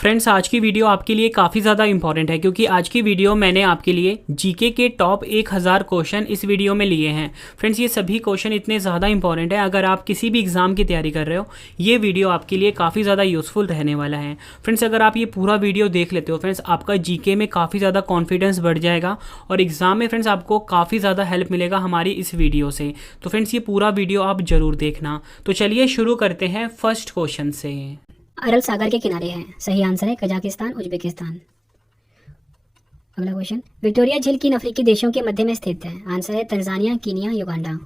Friends, आज की video आपके लिए काफ़ी ज़्यादा इंपॉर्टेंट है क्योंकि आज की वीडियो मैंने आपके लिए जीके के टॉप 1000 क्वेश्चन इस वीडियो में लिए हैं। फ्रेंड्स, ये सभी क्वेश्चन इतने ज़्यादा इंपॉर्टेंट है, अगर आप किसी भी एग्ज़ाम की तैयारी कर रहे हो ये वीडियो आपके लिए काफ़ी ज़्यादा यूज़फुल रहने वाला है। फ्रेंड्स, अगर आप ये पूरा वीडियो देख लेते हो फ्रेंड्स, आपका जीके में काफ़ी ज़्यादा कॉन्फिडेंस बढ़ जाएगा और एग्ज़ाम में फ्रेंड्स आपको काफ़ी ज़्यादा हेल्प मिलेगा हमारी इस वीडियो से। तो फ्रेंड्स, ये पूरा वीडियो आप ज़रूर देखना। तो चलिए शुरू करते हैं फर्स्ट क्वेश्चन से। अरल सागर के किनारे है। सही आंसर है कजाकिस्तान, उज्बेकिस्तान। अगला क्वेश्चन, विक्टोरिया झील किन अफ्रीकी देशों के मध्य में स्थित है? आंसर है तंजानिया, कीनिया, युगांडा।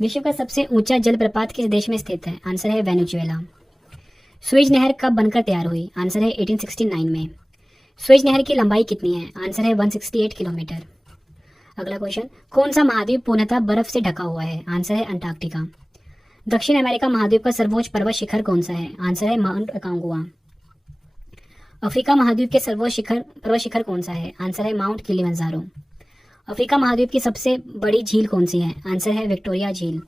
विश्व का सबसे ऊंचा जलप्रपात किस देश में स्थित है? आंसर है वेनेजुएला। सुएज नहर कब बनकर तैयार हुई? आंसर है 1869 में। सुएज नहर की लंबाई कितनी है? आंसर है 168 किलोमीटर। अगला क्वेश्चन, कौन सा महाद्वीप पूर्णतः बर्फ से ढका हुआ है? आंसर है अंटार्कटिका। दक्षिण अमेरिका महाद्वीप का सर्वोच्च पर्वत शिखर कौन सा है? आंसर है माउंट अकांगुआ। अफ्रीका महाद्वीप के सर्वोच्च पर्वत शिखर कौन सा है? आंसर है माउंट किलिमंजारो। अफ्रीका महाद्वीप की सबसे बड़ी झील कौन सी है? आंसर है विक्टोरिया झील।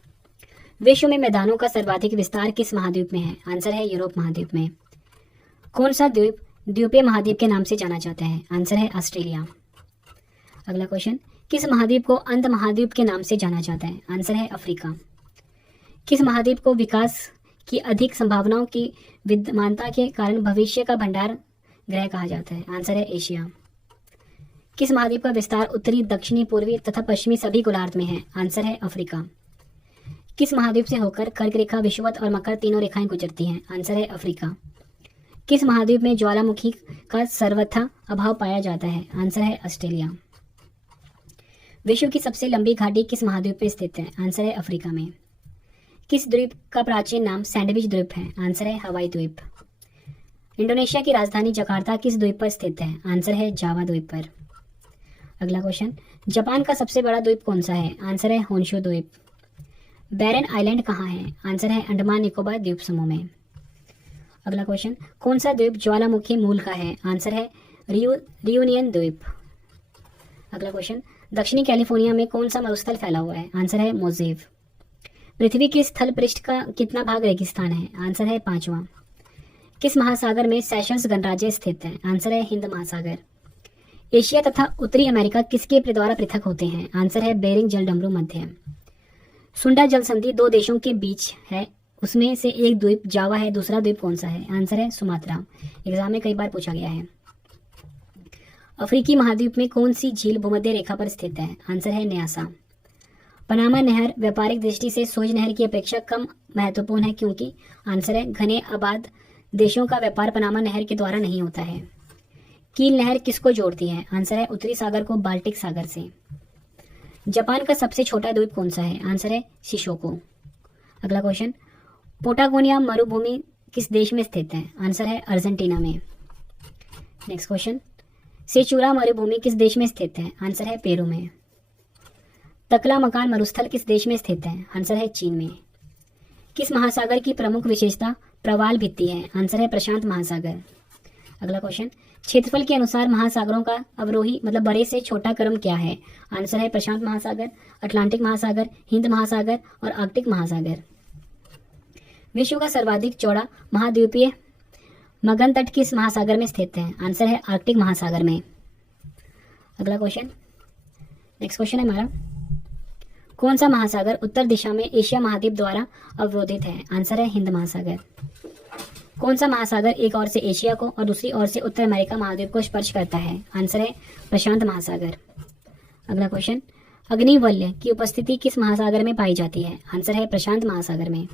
विश्व में मैदानों का सर्वाधिक विस्तार किस महाद्वीप में है? आंसर है यूरोप महाद्वीप में। कौन सा द्वीप द्वीपीय महाद्वीप के नाम से जाना जाता है? आंसर है ऑस्ट्रेलिया। अगला क्वेश्चन, किस महाद्वीप को अंध महाद्वीप के नाम से जाना जाता है? आंसर है अफ्रीका। किस महाद्वीप को विकास की अधिक संभावनाओं की विद्यमानता के कारण भविष्य का भंडार ग्रह कहा जाता है? आंसर है एशिया। किस महाद्वीप का विस्तार उत्तरी, दक्षिणी, पूर्वी तथा पश्चिमी सभी गोलार्ध में है? आंसर है अफ्रीका। किस महाद्वीप से होकर कर्क रेखा, विषुवत और मकर तीनों रेखाएं गुजरती हैं? आंसर है अफ्रीका। किस महाद्वीप में ज्वालामुखी का सर्वथा अभाव पाया जाता है? आंसर है ऑस्ट्रेलिया। विश्व की सबसे लंबी घाटी किस महाद्वीप में स्थित है? आंसर है अफ्रीका में। किस द्वीप का प्राचीन नाम सैंडविच द्वीप है? आंसर है हवाई द्वीप। इंडोनेशिया की राजधानी जकार्ता किस द्वीप पर स्थित है? आंसर है जावा द्वीप पर। अगला क्वेश्चन, जापान का सबसे बड़ा द्वीप कौन सा है? आंसर है होन्शु द्वीप। बैरन आइलैंड कहाँ है? आंसर है अंडमान निकोबार द्वीप समूह में। अगला क्वेश्चन, कौन सा द्वीप ज्वालामुखी मूल का है? आंसर है रियूनियन द्वीप। अगला क्वेश्चन, दक्षिणी कैलिफोर्निया में कौन सा मरुस्थल फैला हुआ है? आंसर है मोजेव। पृथ्वी के स्थल पृष्ठ का कितना भाग रेगिस्तान है? आंसर है 5वां। किस महासागर में सेशल्स गणराज्य स्थित है? आंसर है हिंद महासागर। एशिया तथा उत्तरी अमेरिका किसके द्वारा पृथक होते हैं? आंसर है बेरिंग जलडमरू मध्य। सुंडा जल संधि दो देशों के बीच है, उसमें से एक द्वीप जावा है, दूसरा द्वीप कौन सा है? आंसर है सुमात्रा। एग्जाम में कई बार पूछा गया है। अफ्रीकी महाद्वीप में कौन सी झील भूमध्य रेखा पर स्थित है? आंसर है न्यासा। पनामा नहर व्यापारिक दृष्टि से सुएज नहर की अपेक्षा कम महत्वपूर्ण है क्योंकि? आंसर है घने आबाद देशों का व्यापार पनामा नहर के द्वारा नहीं होता है। कील नहर किसको जोड़ती है? आंसर है उत्तरी सागर को बाल्टिक सागर से। जापान का सबसे छोटा द्वीप कौन सा है? आंसर है शिशोको। अगला क्वेश्चन, पोटागोनिया मरुभूमि किस देश में स्थित है? आंसर है अर्जेंटीना में। नेक्स्ट क्वेश्चन, सेचुरा मरुभूमि किस देश में स्थित है? आंसर है पेरू में। तकला मकान मरुस्थल किस देश में स्थित है? आंसर है चीन में। किस महासागर की प्रमुख विशेषता प्रवाल भित्ति है? आंसर है प्रशांत महासागर। अगला क्वेश्चन, क्षेत्रफल के अनुसार महासागरों का अवरोही मतलब बड़े से छोटा क्रम क्या है? आंसर है प्रशांत महासागर, अटलांटिक महासागर, हिंद महासागर और आर्कटिक महासागर। विश्व का सर्वाधिक चौड़ा महाद्वीपीय मगन तट किस महासागर में स्थित है? आंसर है आर्कटिक महासागर में। अगला क्वेश्चन, नेक्स्ट क्वेश्चन है हमारा, कौन सा महासागर उत्तर दिशा में एशिया महाद्वीप द्वारा अवरोधित है? आंसर है हिंद महासागर। कौन सा महासागर एक ओर से एशिया को और दूसरी ओर से उत्तर अमेरिका महाद्वीप को स्पर्श करता है? आंसर है प्रशांत महासागर। अगला क्वेश्चन, अग्निवल्य की उपस्थिति किस महासागर में पाई जाती है? आंसर है प्रशांत महासागर में।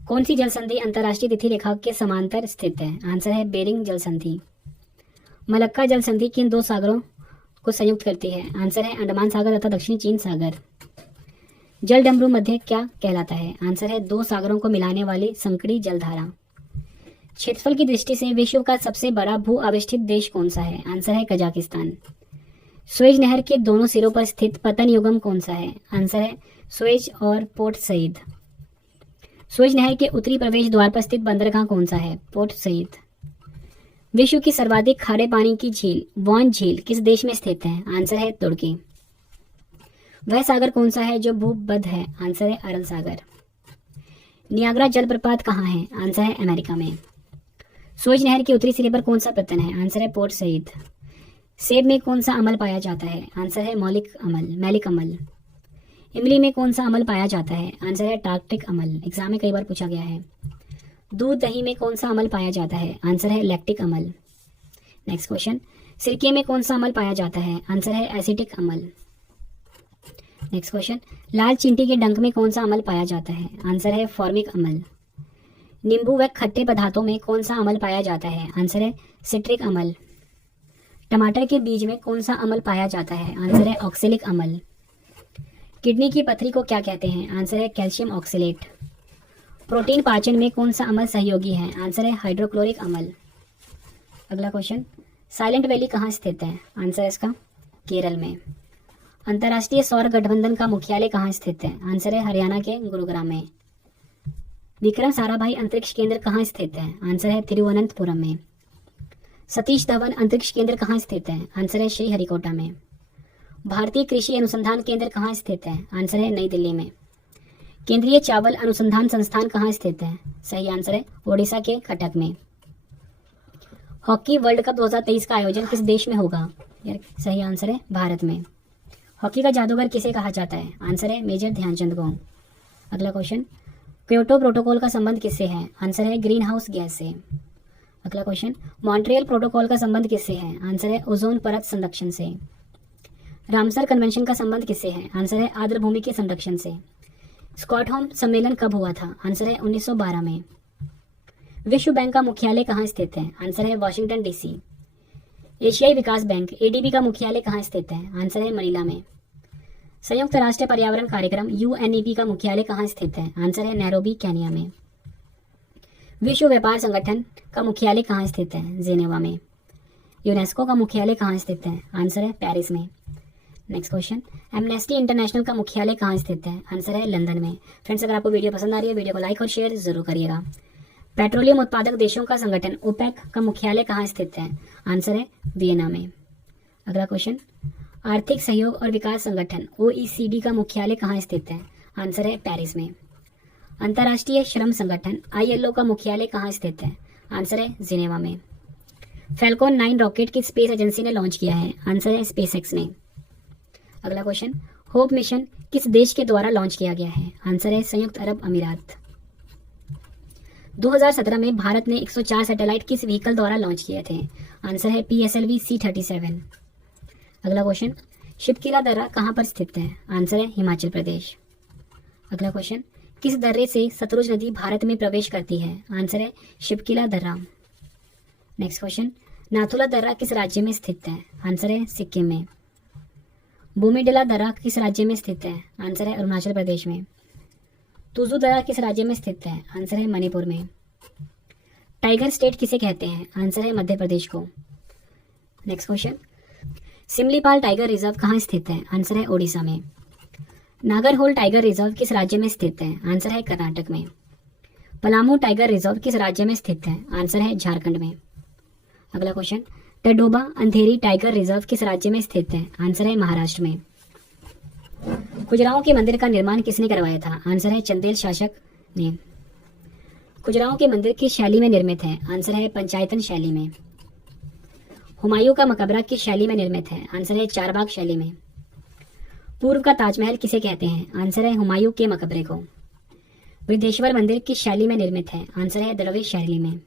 कौन सी जल संधि अंतर्राष्ट्रीय तिथि रेखा के समांतर स्थित है? आंसर है बेरिंग जल संधि। मलक्का जल संधि किन दो सागरों को संयुक्त करती है? आंसर है अंडमान सागर तथा दक्षिणी चीन सागर। जल डमरू मध्य क्या कहलाता है? आंसर है दो सागरों को मिलाने वाली संकरी जलधारा। क्षेत्रफल की दृष्टि से विश्व का सबसे बड़ा भू आविष्ठित देश कौन सा है? आंसर है कजाकिस्तान। सुएज नहर के दोनों सिरों पर स्थित पतन युगम कौन सा है? आंसर है सुएज और पोर्ट सईद। सुएज नहर के उत्तरी प्रवेश द्वार पर स्थित बंदरगाह कौन सा है? Port Said. विश्व की सर्वाधिक खारे पानी की झील वॉन झील किस देश में स्थित है? आंसर है तुर्की। वह सागर कौन सा है जो भूबद्ध है? आंसर है अरल सागर। नियाग्रा जलप्रपात कहाँ है? आंसर है अमेरिका में। सोज नहर के उत्तरी सिरे पर कौन सा पत्तन है? आंसर है पोर्ट सईद। सेब में कौन सा अमल पाया जाता है? आंसर है मैलिक अमल। इमली में कौन सा अमल पाया जाता है? आंसर है टार्क्टिक अमल। एग्जाम में कई बार पूछा गया है। दूध दही में कौन सा अमल पाया जाता है? आंसर है लैक्टिक अमल। नेक्स्ट क्वेश्चन, सिरके में कौन सा अमल पाया जाता है? आंसर है एसिटिक अमल। नेक्स्ट क्वेश्चन, लाल चींटी के डंक में कौन सा अमल पाया जाता है? आंसर है फॉर्मिक अमल। नींबू व खट्टे पदार्थों में कौन सा अमल पाया जाता है? आंसर है सिट्रिक अमल। टमाटर के बीज में कौन सा अमल पाया जाता है? आंसर है ऑक्सैलिक अमल। किडनी की पथरी को क्या कहते हैं? आंसर है कैल्शियम ऑक्सलेट। प्रोटीन पाचन में कौन सा अमल सहयोगी है? आंसर है हाइड्रोक्लोरिक अमल। अगला क्वेश्चन, साइलेंट वैली कहाँ स्थित है? आंसर है इसका केरल में। अंतर्राष्ट्रीय सौर गठबंधन का मुख्यालय कहाँ स्थित है? आंसर है हरियाणा के गुरुग्राम में। विक्रम साराभाई अंतरिक्ष केंद्र कहाँ स्थित है? आंसर है तिरुवनंतपुरम में। सतीश धवन अंतरिक्ष केंद्र कहाँ स्थित है? आंसर है श्रीहरिकोटा में। भारतीय कृषि अनुसंधान केंद्र कहाँ स्थित है? आंसर है नई दिल्ली में। केंद्रीय चावल अनुसंधान संस्थान कहाँ स्थित है? सही आंसर है ओडिशा के कटक में। हॉकी वर्ल्ड कप 2023 का आयोजन किस देश में होगा? यार सही आंसर है भारत में। हॉकी का जादूगर किसे कहा जाता है? आंसर है मेजर ध्यानचंद को। अगला क्वेश्चन, क्योटो प्रोटोकॉल का संबंध किससे है? आंसर है ग्रीन हाउस गैस से। अगला क्वेश्चन, मॉन्ट्रियल प्रोटोकॉल का संबंध किससे है? आंसर है ओजोन परत संरक्षण से। रामसर कन्वेंशन का संबंध किससे है? आंसर है आर्द्रभूमि के संरक्षण से। स्टॉकहोम सम्मेलन कब हुआ था? आंसर है 1912 में। विश्व बैंक का मुख्यालय कहाँ स्थित है? आंसर है वॉशिंगटन डीसी। एशियाई विकास बैंक एडीबी का मुख्यालय कहाँ स्थित है? आंसर है मनीला में। संयुक्त राष्ट्र पर्यावरण कार्यक्रम यूएनईपी का मुख्यालय कहाँ स्थित है? आंसर है नैरोबी केन्या में। विश्व व्यापार संगठन का मुख्यालय कहाँ स्थित है? जेनेवा में। यूनेस्को का मुख्यालय कहाँ स्थित है? आंसर है पेरिस में। नेक्स्ट क्वेश्चन, एमनेस्टी इंटरनेशनल का मुख्यालय कहाँ स्थित है? आंसर है लंदन में। फ्रेंड्स, अगर आपको वीडियो पसंद आ रही है वीडियो को लाइक और शेयर जरूर करिएगा। पेट्रोलियम उत्पादक देशों का संगठन ओपेक का मुख्यालय कहाँ स्थित है? आंसर है वियना में। अगला क्वेश्चन, आर्थिक सहयोग और विकास संगठन ओईसीडी का मुख्यालय कहाँ स्थित है? आंसर है पेरिस में। अंतर्राष्ट्रीय श्रम संगठन आईएलओ का मुख्यालय कहाँ स्थित है? आंसर है जिनेवा में। फैल्कॉन 9 रॉकेट किस स्पेस एजेंसी ने लॉन्च किया है? आंसर है स्पेसएक्स ने। अगला क्वेश्चन, होप मिशन किस देश के द्वारा लॉन्च किया गया है? आंसर है संयुक्त अरब अमीरात। 2017 में भारत ने 104 सैटेलाइट किस व्हीकल द्वारा लॉन्च किए थे? आंसर है PSLV C-37। अगला क्वेश्चन, शिपकिला दर्रा कहाँ पर स्थित है? आंसर है हिमाचल प्रदेश। अगला क्वेश्चन, किस दर्रे से सतलुज नदी भारत में प्रवेश करती है? आंसर है शिपकिला दर्रा। नेक्स्ट क्वेश्चन, नाथुला दर्रा किस राज्य में स्थित है? आंसर है सिक्किम में। बूमेडिला दर्रा किस राज्य में स्थित है? आंसर है अरुणाचल प्रदेश में। तुजू दर्रा किस राज्य में स्थित है? आंसर है मणिपुर में। टाइगर स्टेट किसे कहते हैं? आंसर है मध्य प्रदेश को। Next question, Simlipal tiger reserve कहाँ स्थित है? आंसर है ओडिशा में। नागरहोल टाइगर रिजर्व किस राज्य में स्थित है? आंसर है कर्नाटक में। पलामू टाइगर रिजर्व किस राज्य में स्थित है? आंसर है झारखंड में। अगला क्वेश्चन, टडोबा अंधेरी टाइगर रिजर्व किस राज्य में स्थित है? आंसर है महाराष्ट्र में। खुजराहों के मंदिर का निर्माण किसने करवाया था? आंसर है चंदेल शासक ने। खुजराहों के मंदिर किस शैली में निर्मित है? आंसर है पंचायतन शैली में। हुमायूं का मकबरा किस शैली में निर्मित है? आंसर है चारबाग शैली में। पूर्व का ताजमहल किसे कहते हैं? आंसर है हुमायूं के मकबरे को। वृद्धेश्वर मंदिर किस शैली में निर्मित है? आंसर है द्रविड़ शैली में।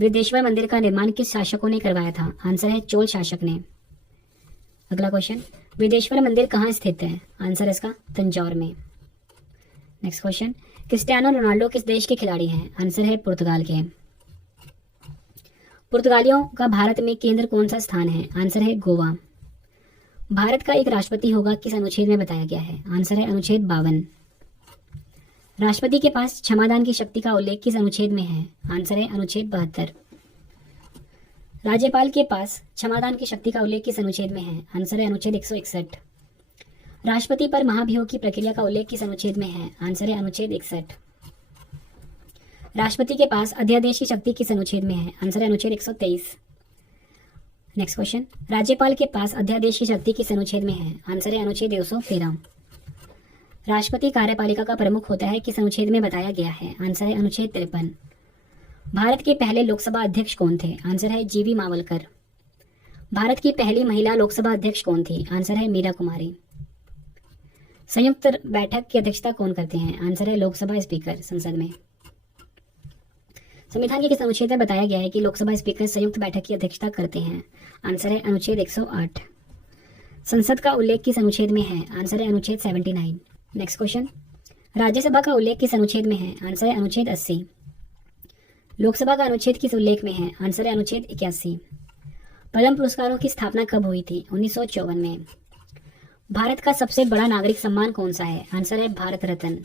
वृद्धेश्वर मंदिर का निर्माण किस शासकों ने करवाया था? आंसर है चोल शासक ने। अगला क्वेश्चन, वृद्धेश्वर मंदिर कहाँ स्थित है? आंसर इसका तंजौर में। नेक्स्ट क्वेश्चन, क्रिस्टियानो रोनाल्डो किस देश के खिलाड़ी हैं? आंसर है पुर्तगाल के। पुर्तगालियों का भारत में केंद्र कौन सा स्थान है? आंसर है गोवा। भारत का एक राष्ट्रपति होगा किस अनुच्छेद में बताया गया है? आंसर है अनुच्छेद 52। राष्ट्रपति के पास क्षमादान की शक्ति का उल्लेख किस अनुच्छेद में है? आंसर है अनुच्छेद 72। राज्यपाल के पास क्षमादान की शक्ति का उल्लेख किस अनुच्छेद में है? आंसर है अनुच्छेद 161। राष्ट्रपति पर महाभियोग की प्रक्रिया का उल्लेख किस अनुच्छेद में है? आंसर है अनुच्छेद 61। राष्ट्रपति के पास अध्यादेश की शक्ति किस अनुच्छेद में है? आंसर है अनुच्छेद 123। नेक्स्ट क्वेश्चन, राज्यपाल के पास अध्यादेश की शक्ति किस अनुच्छेद में है? आंसर है अनुच्छेद 213। राष्ट्रपति कार्यपालिका का प्रमुख होता है किस अनुच्छेद में बताया गया है? आंसर है अनुच्छेद 53। भारत के पहले लोकसभा अध्यक्ष कौन थे? आंसर है जीवी मावलकर। भारत की पहली महिला लोकसभा अध्यक्ष कौन थी? आंसर है मीरा कुमारी। संयुक्त बैठक की अध्यक्षता कौन करते हैं? आंसर है लोकसभा स्पीकर संसद में। संविधान के किस अनुच्छेद में बताया गया है कि लोकसभा स्पीकर संयुक्त बैठक की अध्यक्षता करते हैं? आंसर है अनुच्छेद 108। संसद का उल्लेख किस अनुच्छेद में है? आंसर है अनुच्छेद 79। नेक्स्ट क्वेश्चन, राज्यसभा का उल्लेख किस अनुच्छेद में है? आंसर है अनुच्छेद 80। लोकसभा का अनुच्छेद किस उल्लेख में है? आंसर है अनुच्छेद 81। पद्म पुरस्कारों की स्थापना कब हुई थी? 1954 में। भारत का सबसे बड़ा नागरिक सम्मान कौन सा है? आंसर है भारत रत्न।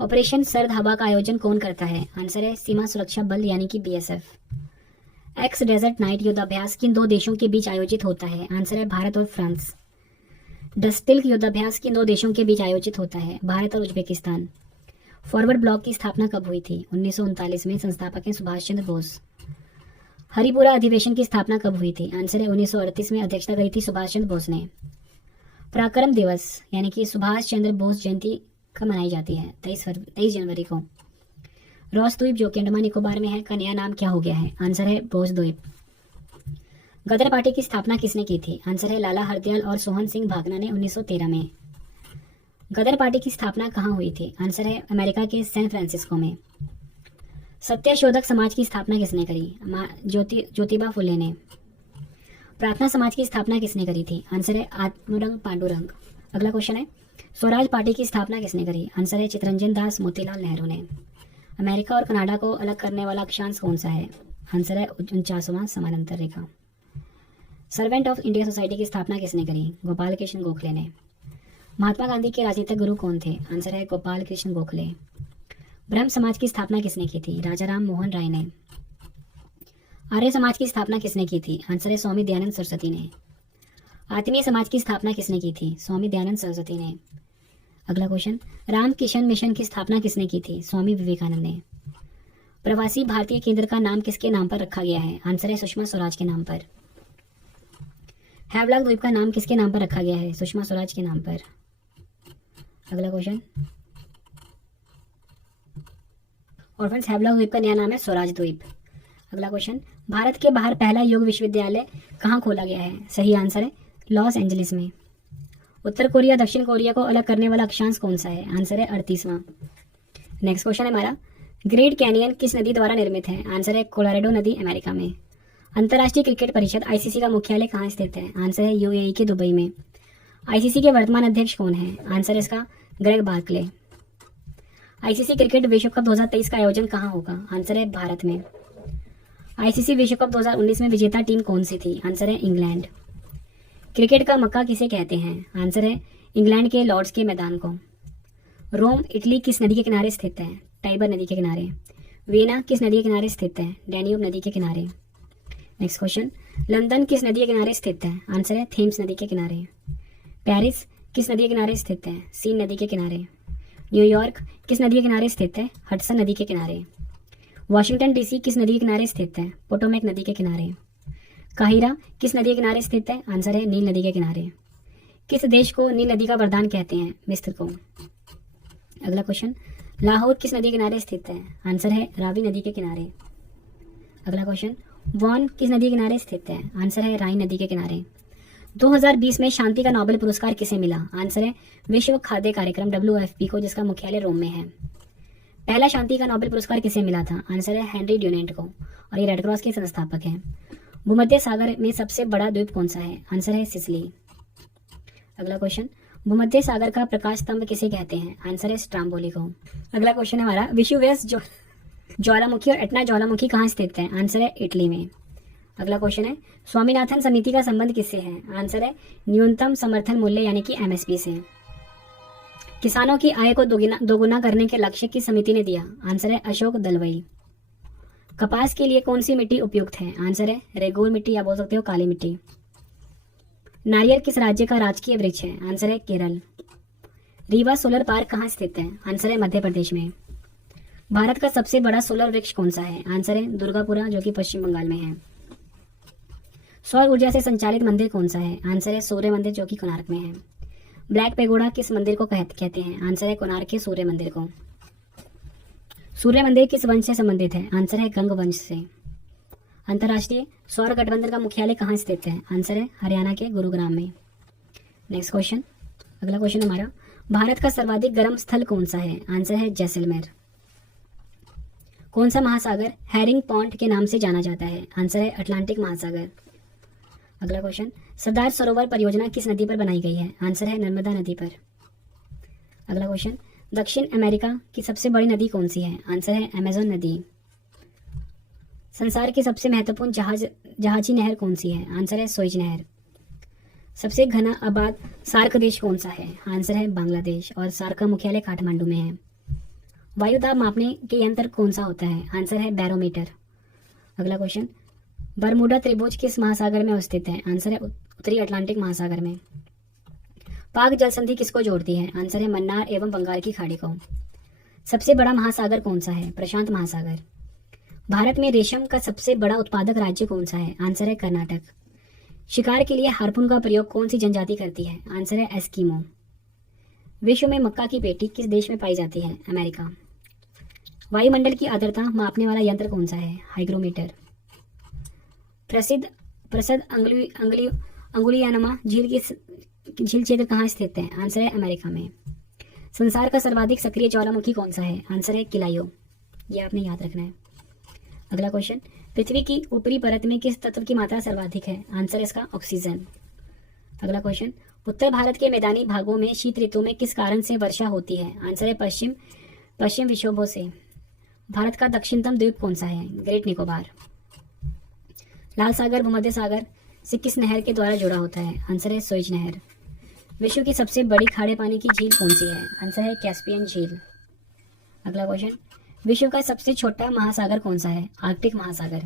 ऑपरेशन सर्द हवा का आयोजन कौन करता है? आंसर है सीमा सुरक्षा बल यानी कि बीएसएफ। एक्स डेजर्ट नाइट युद्धाभ्यास किन दो देशों के बीच आयोजित होता है? आंसर है भारत और फ्रांस। डस्टिल युद्धाभ्यास किन दो देशों के बीच आयोजित होता है? भारत और उज्बेकिस्तान। फॉरवर्ड ब्लॉक की स्थापना कब हुई थी? 1939 में। संस्थापक हैं सुभाष चंद्र बोस। हरिपुरा अधिवेशन की स्थापना कब हुई थी? आंसर है 1938 में। अध्यक्षता करी थी सुभाष चंद्र बोस ने। पराक्रम दिवस यानी कि सुभाष चंद्र बोस जयंती कब मनाई जाती है? 23 जनवरी को। रॉस द्वीप जो कि अंडमान निकोबार में है का नया नाम क्या हो गया है? आंसर है बोस द्वीप। गदर पार्टी की स्थापना किसने की थी? आंसर है लाला हरदयाल और सोहन सिंह भागना ने 1913 में। गदर पार्टी की स्थापना कहाँ हुई थी? आंसर है अमेरिका के सैन फ्रांसिस्को में। सत्यशोधक समाज की स्थापना किसने करी? ज्योतिबा फुले ने। प्रार्थना समाज की स्थापना किसने करी थी? आंसर है आत्मरंग पांडुरंग। अगला क्वेश्चन है, स्वराज पार्टी की स्थापना किसने करी? आंसर है चितरंजन दास मोतीलाल नेहरू ने। अमेरिका और कनाडा को अलग करने वाला अक्षांश कौन सा है? आंसर है 49वां समानांतर रेखा। सर्वेंट ऑफ इंडिया सोसाइटी की स्थापना किसने करी? गोपाल कृष्ण गोखले ने। महात्मा गांधी के राजनीतिक गुरु कौन थे? आंसर है गोपाल कृष्ण गोखले। ब्रह्म समाज की स्थापना किसने की थी? राजा राम मोहन राय ने। आर्य समाज की स्थापना किसने की थी? आंसर है स्वामी दयानंद सरस्वती ने। आत्मीय समाज की स्थापना किसने की थी? स्वामी दयानंद सरस्वती ने। अगला क्वेश्चन, राम किशन मिशन की स्थापना किसने की थी? स्वामी विवेकानंद ने। प्रवासी भारतीय केंद्र का नाम किसके नाम पर रखा गया है? आंसर है सुषमा स्वराज के नाम पर। हैवलॉक द्वीप का नाम किसके नाम पर रखा गया है? सुषमा स्वराज के नाम पर। अगला क्वेश्चन, और फ्रेंड्स हैवलॉक द्वीप का नया नाम है स्वराज द्वीप। अगला क्वेश्चन, भारत के बाहर पहला योग विश्वविद्यालय कहाँ खोला गया है? सही आंसर है लॉस एंजलिस में। उत्तर कोरिया दक्षिण कोरिया को अलग करने वाला अक्षांश कौन सा है? आंसर है 38वां। नेक्स्ट क्वेश्चन है हमारा, ग्रेट कैनियन किस नदी द्वारा निर्मित है? आंसर है कोलोराडो नदी अमेरिका में। अंतर्राष्ट्रीय क्रिकेट परिषद आईसीसी का मुख्यालय कहाँ स्थित है? आंसर है यूएई के दुबई में। आईसीसी के वर्तमान अध्यक्ष कौन है? आंसर है इसका ग्रेग बार्कले। आईसीसी क्रिकेट विश्व कप 2023 का आयोजन कहाँ होगा? आंसर है भारत में। आईसीसी विश्व कप 2019 में विजेता टीम कौन सी थी? आंसर है इंग्लैंड। क्रिकेट का मक्का किसे कहते हैं? आंसर है इंग्लैंड के लॉर्ड्स के मैदान को। रोम इटली किस नदी के किनारे स्थित है? टाइबर नदी के किनारे। वियना किस नदी के किनारे स्थित है? डैन्यूब नदी के किनारे। नेक्स्ट क्वेश्चन, लंदन किस नदी के किनारे स्थित है? आंसर है थेम्स नदी के किनारे। पेरिस किस नदी के किनारे स्थित है? सीन नदी के किनारे। न्यूयॉर्क किस नदी के किनारे स्थित है? हडसन नदी के किनारे। वाशिंगटन डीसी किस नदी के किनारे स्थित है? पोटोमेक नदी के किनारे। काहिरा किस नदी के किनारे स्थित है? आंसर है नील नदी के किनारे। किस देश को नील नदी का वरदान कहते हैं? मिस्र को। अगला क्वेश्चन, लाहौर किस नदी के किनारे स्थित है? आंसर है रावी नदी के किनारे। अगला क्वेश्चन, वॉन किस नदी के किनारे स्थित है? आंसर है राइन नदी के किनारे। 2020 में शांति का नोबेल पुरस्कार किसे मिला? आंसर है विश्व खाद्य कार्यक्रम WFP को, जिसका मुख्यालय रोम में है। पहला शांति का नोबेल पुरस्कार किसे मिला था? आंसर है हेनरी ड्यूनेंट को, और ये रेड क्रॉस के संस्थापक हैं। भूमध्य सागर में सबसे बड़ा द्वीप कौन सा है? आंसर है सिसिली। अगला क्वेश्चन, भूमध्य सागर का प्रकाश स्तंभ किसे कहते हैं? आंसर है स्ट्राम्बोली को। अगला क्वेश्चन है हमारा, विषुवव्यास ज्वालामुखी और एटना ज्वालामुखी कहाँ स्थित है? आंसर है इटली में। अगला क्वेश्चन है, स्वामीनाथन समिति का संबंध किससे है? आंसर है न्यूनतम समर्थन मूल्य यानी कि MSP से। किसानों की आय को दोगुना करने के लक्ष्य की समिति ने दिया? आंसर है अशोक दलवई। कपास के लिए कौन सी मिट्टी उपयुक्त है? आंसर है रेगुर मिट्टी, या बोल सकते हो काली मिट्टी। नारियल किस राज्य का राजकीय वृक्ष है? आंसर है केरल। रीवा सोलर पार्क कहाँ स्थित है? आंसर है मध्य प्रदेश में। भारत का सबसे बड़ा सोलर वृक्ष कौन सा है? आंसर है दुर्गापुरा, जो कि पश्चिम बंगाल में है। सौर ऊर्जा से संचालित मंदिर कौन सा है? आंसर है सूर्य मंदिर, जो कि कोणार्क में है। ब्लैक पेगोडा किस मंदिर को कहते हैं? आंसर है कोणार्क के सूर्य मंदिर को। सूर्य मंदिर किस वंश से संबंधित है? आंसर है गंग वंश से। अंतर्राष्ट्रीय सौर गठबंधन का मुख्यालय कहाँ स्थित है? आंसर है हरियाणा के गुरुग्राम में। नेक्स्ट क्वेश्चन, अगला क्वेश्चन हमारा, भारत का सर्वाधिक गर्म स्थल कौन सा है? आंसर है जैसलमेर। कौन सा महासागर हैरिंग पॉन्ड के नाम से जाना जाता है? आंसर है अटलांटिक महासागर। अगला क्वेश्चन, सरदार सरोवर परियोजना किस नदी पर बनाई गई है? आंसर है नर्मदा नदी पर। अगला क्वेश्चन, दक्षिण अमेरिका की सबसे बड़ी नदी कौन सी है? आंसर है अमेजन नदी। संसार की सबसे महत्वपूर्ण जहाजी नहर कौन सी है? आंसर है सुएज नहर। सबसे घना आबाद सार्क देश कौन सा है? आंसर है बांग्लादेश और सार्क का मुख्यालय काठमांडू में है। वायु दाब मापने के यंत्र कौन सा होता है? आंसर है बैरोमीटर। अगला क्वेश्चन, बरमूडा त्रिभुज किस महासागर में अवस्थित है? आंसर है उत्तरी अटलांटिक महासागर में। पाक जल संधि किसको जोड़ती है? आंसर है मन्नार एवं बंगाल की खाड़ी को। सबसे बड़ा महासागर कौन सा है? प्रशांत महासागर। भारत में रेशम का सबसे बड़ा उत्पादक राज्य कौन सा है? आंसर है कर्नाटक। शिकार के लिए हार्पून का प्रयोग कौन सी जनजाति करती है? आंसर है एस्किमो। विश्व में मक्का की पेटी किस देश में पाई जाती है? अमेरिका। वायुमंडल की आर्द्रता मापने वाला यंत्र कौन सा है? हाइग्रोमीटर। प्रसिद्ध अंगुलियानमा झील क्षेत्र कहाँ स्थित है? आंसर है अमेरिका में। संसार का सर्वाधिक सक्रिय ज्वालामुखी कौन सा है? आंसर है किलायो। ये आपने याद रखना है। अगला क्वेश्चन, पृथ्वी की ऊपरी परत में किस तत्व की मात्रा सर्वाधिक है? आंसर इसका ऑक्सीजन। अगला क्वेश्चन, उत्तर भारत के मैदानी भागों में शीत ऋतु में किस कारण से वर्षा होती है? आंसर है पश्चिम विक्षोभों से। भारत का दक्षिणतम द्वीप कौन सा है? ग्रेट निकोबार। लाल सागर भूमध्य सागर से किस नहर के द्वारा जुड़ा होता है? आंसर है सुएज नहर। विश्व की सबसे बड़ी खारे पानी की झील कौन सी है? आंसर है कैस्पियन झील। अगला क्वेश्चन, विश्व का सबसे छोटा महासागर कौन सा है? आर्कटिक महासागर।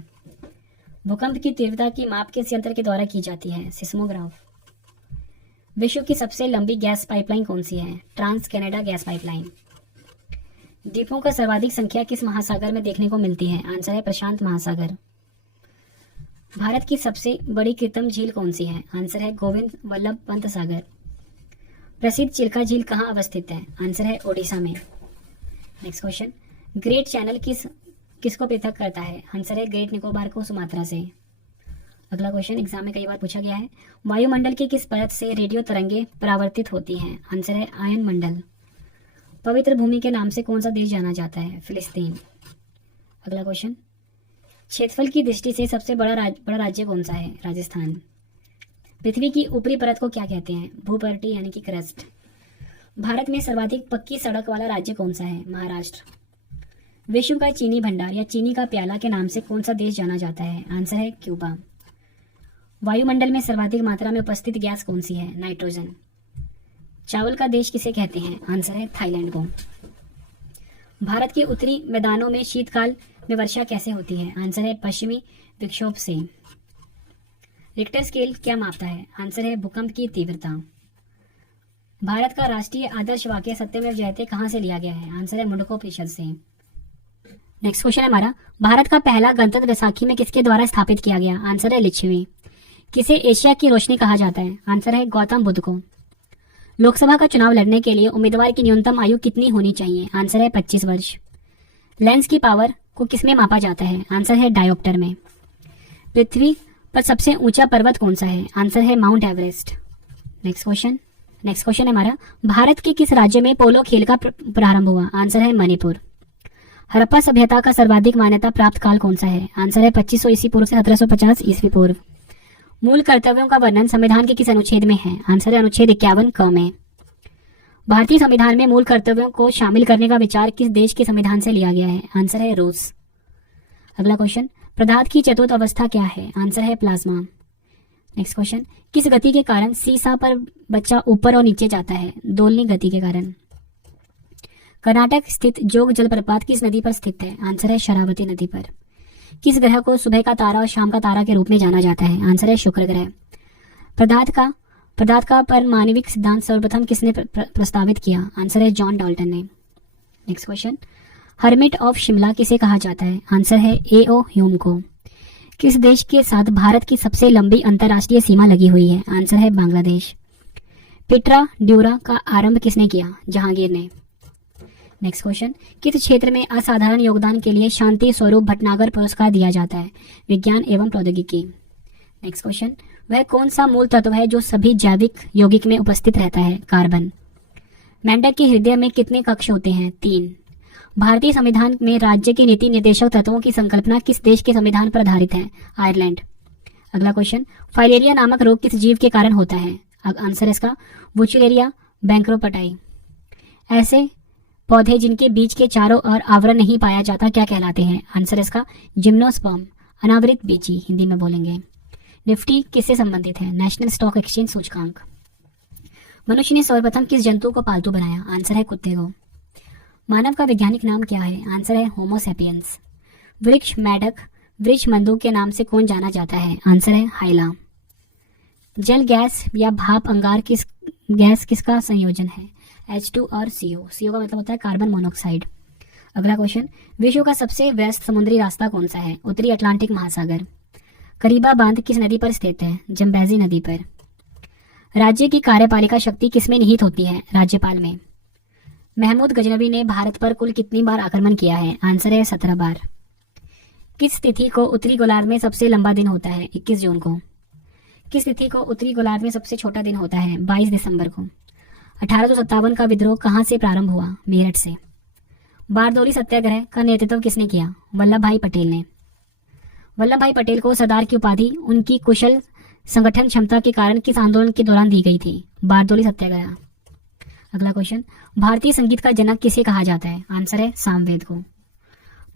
भूकंप की तीव्रता की माप किस यंत्र के द्वारा की जाती है? सिस्मोग्राफ। विश्व की सबसे लंबी गैस पाइपलाइन कौन सी है? Trans Canada gas pipeline. द्वीपों का सर्वाधिक संख्या किस महासागर में देखने को मिलती है? आंसर है प्रशांत महासागर। भारत की सबसे बड़ी कृत्रिम झील कौन सी है? आंसर है गोविंद वल्लभ पंत सागर। प्रसिद्ध चिल्का झील कहाँ अवस्थित है? आंसर है ओडिशा में। नेक्स्ट क्वेश्चन, ग्रेट चैनल किसको पृथक करता है? आंसर है ग्रेट निकोबार को सुमात्रा से। अगला क्वेश्चन एग्जाम में कई बार पूछा गया है, वायुमंडल की किस परत से रेडियो तरंगे परावर्तित होती हैं? आंसर है आयन मंडल। पवित्र भूमि के नाम से कौन सा देश जाना जाता है? फिलिस्तीन। अगला क्वेश्चन, क्षेत्रफल की दृष्टि से सबसे बड़ा राज्य कौन सा है? राजस्थान। पृथ्वी की ऊपरी परत को क्या कहते हैं? भूपर्टी यानी कि क्रस्ट। भारत में सर्वाधिक पक्की सड़क वाला राज्य कौन सा है? महाराष्ट्र। विश्व का चीनी भंडार या चीनी का प्याला के नाम से कौन सा देश जाना जाता है? आंसर है क्यूबा। वायुमंडल में सर्वाधिक मात्रा में उपस्थित गैस कौन सी है? नाइट्रोजन। चावल का देश किसे कहते हैं? आंसर है थाईलैंड को। भारत के उत्तरी मैदानों में शीतकाल में वर्षा कैसे होती है? आंसर है पश्चिमी विक्षोभ से। रिक्टर स्केल क्या मापता है? आंसर है भूकंप की तीव्रता। भारत का राष्ट्रीय आदर्श वाक्य सत्यमेव जयते कहाँ से लिया गया है? आंसर है मुंडकोपनिषद से। नेक्स्ट क्वेश्चन है हमारा, भारत का पहला गणतंत्र बैसाखी में किसके द्वारा स्थापित किया गया? आंसर है लिच्छवी। किसे एशिया की रोशनी कहा जाता है? आंसर है गौतम बुद्ध को। लोकसभा का चुनाव लड़ने के लिए उम्मीदवार की न्यूनतम आयु कितनी होनी चाहिए? आंसर है 25 वर्ष। लेंस की पावर को किसमें मापा जाता है? आंसर है डायोप्टर में। पृथ्वी पर सबसे ऊंचा पर्वत कौन सा है? आंसर है माउंट एवरेस्ट। नेक्स्ट क्वेश्चन है हमारा, भारत के किस राज्य में पोलो खेल का प्रारंभ हुआ? आंसर है मणिपुर। हड़प्पा सभ्यता का सर्वाधिक मान्यता प्राप्त काल कौन सा है? आंसर है 2500 ईस्वी पूर्व से 1750 ईस्वी पूर्व। मूल कर्तव्यों का वर्णन संविधान के किस अनुच्छेद में है? आंसर है अनुच्छेद 51 क में। भारतीय संविधान में मूल कर्तव्यों को शामिल करने का विचार किस देश के संविधान से लिया गया है? आंसर है रूस। अगला क्वेश्चन, पदार्थ की चतुर्थ अवस्था क्या है? आंसर है प्लाज्मा। नेक्स्ट क्वेश्चन, किस गति के कारण सीसा पर बच्चा ऊपर और नीचे जाता है? दोलनी गति के कारण। कर्नाटक स्थित जोग जलप्रपात किस नदी पर स्थित है? आंसर है शरावती नदी पर। किस ग्रह को सुबह का तारा और शाम का तारा के रूप में जाना जाता है? आंसर है शुक्र ग्रह। पदार्थ का परमाणविक सिद्धांत सर्वप्रथम किसने प्रस्तावित किया? आंसर है जॉन डाल्टन ने। Next question, hermit of Shimla किसे कहा जाता है? आंसर है A.O. ह्यूम को। किस देश के साथ भारत की सबसे लंबी अंतर्राष्ट्रीय सीमा लगी हुई है? आंसर है बांग्लादेश। पिट्रा ड्यूरा का आरंभ किसने किया? जहांगीर ने। नेक्स्ट क्वेश्चन, किस क्षेत्र में असाधारण योगदान के लिए शांति स्वरूप भटनागर पुरस्कार दिया जाता है? विज्ञान एवं प्रौद्योगिकी। नेक्स्ट क्वेश्चन, वह कौन सा मूल तत्व है जो सभी जैविक यौगिक में उपस्थित रहता है? कार्बन। मेंढक के हृदय में कितने कक्ष होते हैं? 3। भारतीय संविधान में राज्य के नीति निर्देशक तत्वों की संकल्पना किस देश के संविधान पर आधारित है? आयरलैंड। अगला क्वेश्चन, फाइलेरिया नामक रोग किस जीव के कारण होता है? आंसर है इसका वुचुलेरिया बैंक्रोपटाई। ऐसे पौधे जिनके बीज के चारों ओर आवरण नहीं पाया जाता क्या कहलाते हैं? आंसर है इसका जिम्नोस्पर्म, अनावृत बीजी हिंदी में बोलेंगे। निफ्टी किससे संबंधित है? नेशनल स्टॉक एक्सचेंज सूचकांक। मनुष्य ने सर्वप्रथम किस जंतु को पालतू बनाया? आंसर है कुत्ते को। मानव का वैज्ञानिक नाम क्या है? आंसर है होमो सैपियंस। वृक्ष मेढक वृक्ष मंदू के नाम से कौन जाना जाता है? आंसर है हाइला। जल गैस या भाप अंगार किसका संयोजन है? H2 और CO। CO का मतलब होता है कार्बन मोनोऑक्साइड। अगला क्वेश्चन, विश्व का सबसे व्यस्त समुद्री रास्ता कौन सा है? उत्तरी अटलांटिक महासागर। करीबा बांध किस नदी पर स्थित है? जम्बैजी नदी पर। राज्य की कार्यपालिका शक्ति किसमें निहित होती है? राज्यपाल में। महमूद गजनवी ने भारत पर कुल कितनी बार आक्रमण किया है? आंसर है 17 बार। किस तिथि को उत्तरी गोलार्ध में सबसे लंबा दिन होता है? 21 जून को। किस तिथि को उत्तरी गोलार्ध में सबसे छोटा दिन होता है? 22 दिसंबर को। 1857 का विद्रोह कहां से प्रारंभ हुआ? मेरठ से। बारदौली सत्याग्रह का नेतृत्व किसने किया? वल्लभ भाई पटेल ने। वल्लभ भाई पटेल को सरदार की उपाधि उनकी कुशल संगठन क्षमता के कारण किस आंदोलन के दौरान दी गई थी? बारदौली सत्याग्रह। अगला क्वेश्चन, भारतीय संगीत का जनक किसे कहा जाता है? आंसर है सामवेद को।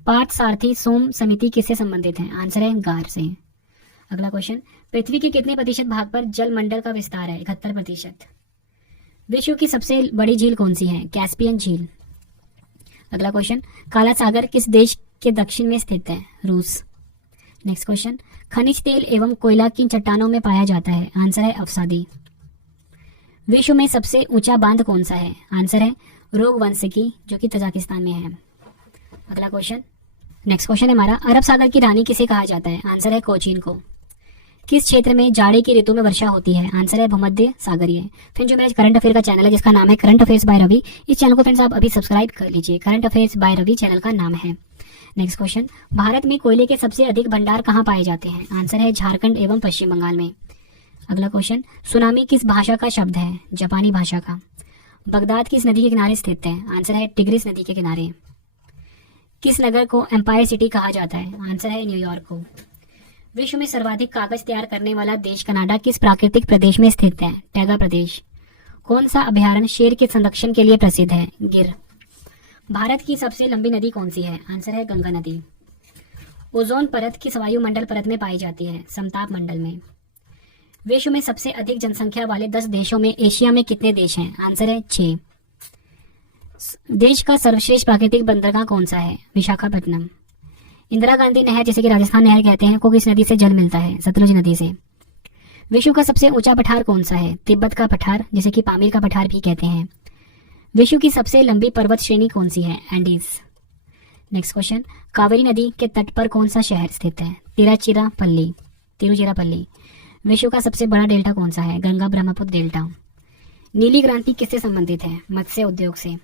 पार्थ सारथी सोम समिति किससे संबंधित है? आंसर है गार से। अगला क्वेश्चन, पृथ्वी के कितने प्रतिशत भाग पर जल मंडल का विस्तार है? 71%। विश्व की सबसे बड़ी झील कौन सी है? कैस्पियन झील। अगला क्वेश्चन, काला सागर किस देश के दक्षिण में स्थित है? रूस। नेक्स्ट क्वेश्चन, खनिज तेल एवं कोयला किन चट्टानों में पाया जाता है? आंसर है अवसादी। विश्व में सबसे ऊंचा बांध कौन सा है? आंसर है रोगवंशिकी जो कि तजाकिस्तान में है। अगला क्वेश्चन, नेक्स्ट क्वेश्चन है हमारा, अरब सागर की रानी किसे कहा जाता है? आंसर है कोचीन को। किस क्षेत्र में जाड़े की ऋतु में वर्षा होती है? आंसर है भूमध्य सागरीय। फिर जो मेरा करंट अफेयर का चैनल है जिसका नाम है करंट अफेयर्स बाय रवि, इस चैनल को फ्रेंड्स आप अभी सब्सक्राइब कर लीजिए। Current affairs by Ravi channel का नाम है। नेक्स्ट क्वेश्चन, भारत में कोयले के सबसे अधिक भंडार कहाँ पाए जाते हैं? आंसर है झारखंड एवं पश्चिम बंगाल में। अगला क्वेश्चन, सुनामी किस भाषा का शब्द है? जापानी भाषा का। बगदाद किस नदी के किनारे स्थित है? आंसर है टिग्रिस नदी के किनारे। किस नगर को एम्पायर सिटी कहा जाता है? आंसर है न्यूयॉर्क को। विश्व में सर्वाधिक कागज तैयार करने वाला देश कनाडा किस प्राकृतिक प्रदेश में स्थित है? टैगा प्रदेश। कौन सा अभयारण्य शेर के संरक्षण के लिए प्रसिद्ध है? गिर। भारत की सबसे लंबी नदी कौन सी है? आंसर है गंगा नदी। ओजोन परत किस वायुमंडल परत में पाई जाती है? समताप मंडल में। विश्व में सबसे अधिक जनसंख्या वाले 10 देशों में एशिया में कितने देश हैं? आंसर है 6। देश का सर्वश्रेष्ठ प्राकृतिक बंदरगाह कौन सा है? विशाखापट्टनम। इंदिरा गांधी नहर जिसे कि राजस्थान नहर कहते हैं को किस नदी से जल मिलता है? सतलुज नदी से। विश्व का सबसे ऊंचा पठार कौन सा है? तिब्बत का पठार जिसे कि पामीर का पठार भी कहते हैं। विश्व की सबसे लंबी पर्वत श्रेणी कौन सी है? एंडीज। नेक्स्ट क्वेश्चन, कावेरी नदी के तट पर कौन सा शहर स्थित है? तिरुचिरापल्ली। विश्व का सबसे बड़ा डेल्टा कौन सा है? गंगा ब्रह्मपुत्र डेल्टा। नीली क्रांति किससे संबंधित है? मत्स्य उद्योग से।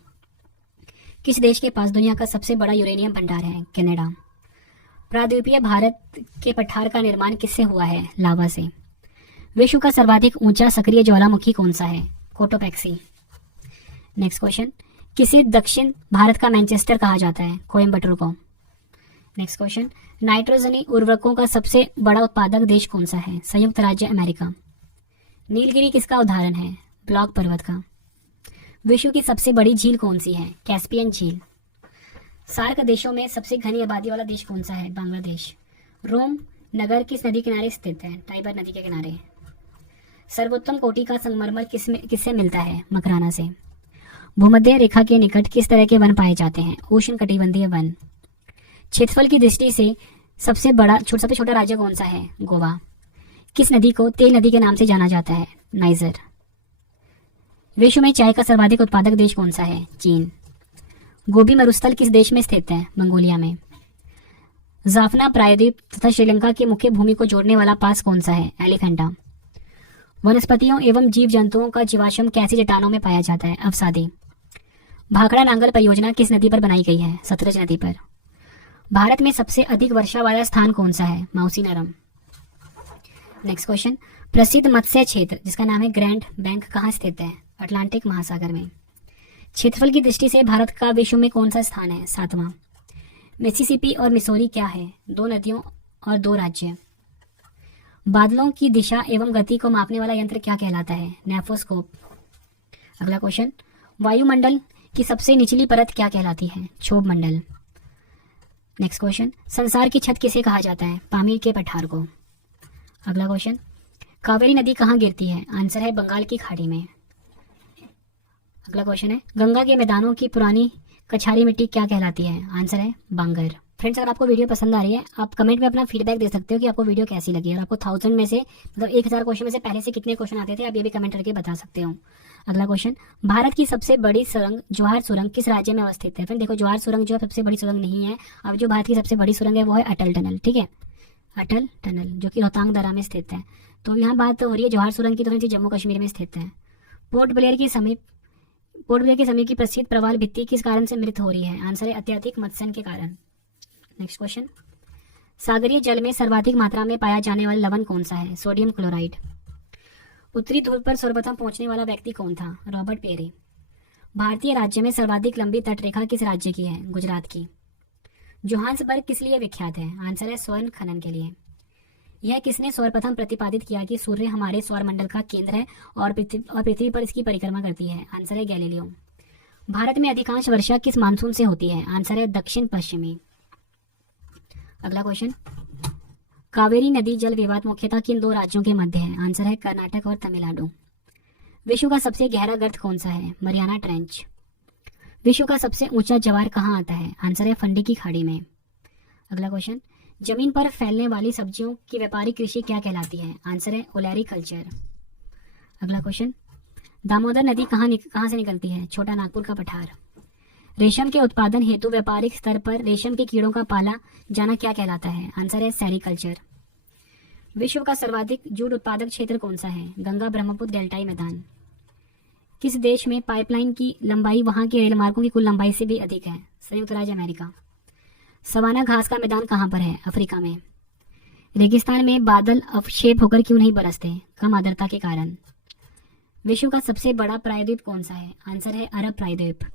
किस देश के पास दुनिया का सबसे बड़ा यूरेनियम भंडार है? कनाडा। प्रायद्वीपीय भारत के पठार का निर्माण किससे हुआ है? लावा से। विश्व का सर्वाधिक ऊंचा सक्रिय ज्वालामुखी कौन सा है? कोटोपैक्सी। नेक्स्ट क्वेश्चन, किसे दक्षिण भारत का मैनचेस्टर कहा जाता है? कोयम्बटूर को। नेक्स्ट क्वेश्चन, नाइट्रोजनी उर्वरकों का सबसे बड़ा उत्पादक देश कौन सा है? संयुक्त राज्य अमेरिका। नीलगिरी किसका उदाहरण है? ब्लॉक पर्वत का। विश्व की सबसे बड़ी झील कौन सी है? कैस्पियन झील। सार्क देशों में सबसे घनी आबादी वाला देश कौन सा है? बांग्लादेश। रोम नगर किस नदी किनारे स्थित है? टाइबर नदी के किनारे। सर्वोत्तम कोटि का संगमरमर किससे मिलता है? मकराना से। भूमध्य रेखा के निकट किस तरह के वन पाए जाते हैं? उष्ण कटिबंधीय वन। क्षेत्रफल की दृष्टि से सबसे छोटा राज्य कौन सा है? गोवा। किस नदी को तेल नदी के नाम से जाना जाता है? नाइजर। विश्व में चाय का सर्वाधिक उत्पादक देश कौन सा है? चीन। गोबी मरुस्थल किस देश में स्थित है? मंगोलिया में। जाफना प्रायद्वीप तथा श्रीलंका की मुख्य भूमि को जोड़ने वाला पास कौन सा है? एलिफेंटा। वनस्पतियों एवं जीव जंतुओं का जीवाश्म कैसी चट्टानों में पाया जाता है? अवसादी। भाखड़ा नांगल परियोजना किस नदी पर बनाई गई है? सतलज नदी पर। भारत में सबसे अधिक वर्षा वाला स्थान कौन सा है? माउसीनरम। नेक्स्ट क्वेश्चन, प्रसिद्ध मत्स्य क्षेत्र जिसका नाम है ग्रैंड बैंक कहाँ स्थित है? अटलांटिक महासागर में। क्षेत्रफल की दृष्टि से भारत का विश्व में कौन सा स्थान है? 7वां। मिसिसिपी और मिसौरी क्या है? 2 नदियों और 2 राज्य। बादलों की दिशा एवं गति को मापने वाला यंत्र क्या कहलाता है? नेफोस्कोप। अगला क्वेश्चन, वायुमंडल की सबसे निचली परत क्या कहलाती है? क्षोभ मंडल। नेक्स्ट क्वेश्चन, संसार की छत किसे कहा जाता है? पामीर के पठार को। अगला क्वेश्चन, कावेरी नदी कहाँ गिरती है? आंसर है बंगाल की खाड़ी में। अगला क्वेश्चन है, गंगा के मैदानों की पुरानी कछारी मिट्टी क्या कहलाती है? आंसर है बांगर। फ्रेंड्स, अगर आपको वीडियो पसंद आ रही है आप कमेंट में अपना फीडबैक दे सकते हो कि आपको वीडियो कैसी लगी और आपको 1000 में से मतलब 1000 क्वेश्चन में से पहले से कितने क्वेश्चन आते थे आप ये भी कमेंट करके बता सकते हो। अगला क्वेश्चन, भारत की सबसे बड़ी सुरंग जवाहर सुरंग किस राज्य में अवस्थित है? फ्रेंड देखो, जवाहर सुरंग जो है सबसे बड़ी सुरंग नहीं है। अब जो भारत की सबसे बड़ी सुरंग है वो है अटल टनल। ठीक है, अटल टनल जो कि रोहतांग दर्रा में स्थित है। तो यहाँ बात हो रही है जवाहर सुरंग की, तो जम्मू कश्मीर में स्थित है। पोर्ट ब्लेयर के समीप की प्रसिद्ध प्रवाल भित्ति किस कारण से मृत हो रही है? आंसर है अत्यधिक मत्स्य के कारण। नेक्स्ट क्वेश्चन, सागरीय जल में सर्वाधिक मात्रा में पाया जाने वाला लवण कौन सा है? Sodium chloride. उत्तरी ध्रुव पर सर्वप्रथम पहुंचने वाला व्यक्ति कौन था? Robert Peary. भारतीय राज्य में सर्वाधिक लंबी तटरेखा किस राज्य की है? गुजरात की। जोहान्सबर्ग किस लिए विख्यात है? आंसर है स्वर्ण खनन के लिए। यह किसने सर्वप्रथम प्रतिपादित किया कि सूर्य हमारे सौरमंडल का केंद्र है और पृथ्वी पर इसकी परिक्रमा करती है? आंसर है गैलीलियो। भारत में अधिकांश वर्षा किस मानसून से होती है? आंसर है दक्षिण पश्चिमी। अगला क्वेश्चन, कावेरी नदी जल विवाद मुख्यतः किन 2 राज्यों के मध्य है? आंसर है कर्नाटक और तमिलनाडु। विश्व का सबसे गहरा गर्त कौन सा है? Mariana trench. विश्व का सबसे ऊंचा ज्वार कहाँ आता है? आंसर है फंडी की खाड़ी में। अगला क्वेश्चन, जमीन पर फैलने वाली सब्जियों की व्यापारिक कृषि क्या कहलाती है? आंसर है ओलेरी कल्चर। अगला क्वेश्चन, दामोदर नदी कहाँ से निकलती है? छोटा नागपुर का पठार। रेशम के उत्पादन हेतु व्यापारिक स्तर पर रेशम के कीड़ों का पाला जाना क्या कहलाता है? आंसर है सेरीकल्चर। विश्व का सर्वाधिक जूट उत्पादक क्षेत्र कौन सा है? गंगा ब्रह्मपुत्र डेल्टाई मैदान। किस देश में पाइपलाइन की लंबाई वहां के रेल मार्गों की कुल लंबाई से भी अधिक है? संयुक्त राज्य अमेरिका। सवाना घास का मैदान कहाँ पर है? अफ्रीका में। रेगिस्तान में बादल अवक्षेप होकर क्यों नहीं बरसते? कम आर्द्रता के कारण। विश्व का सबसे बड़ा प्रायद्वीप कौन सा है? आंसर है अरब प्रायद्वीप।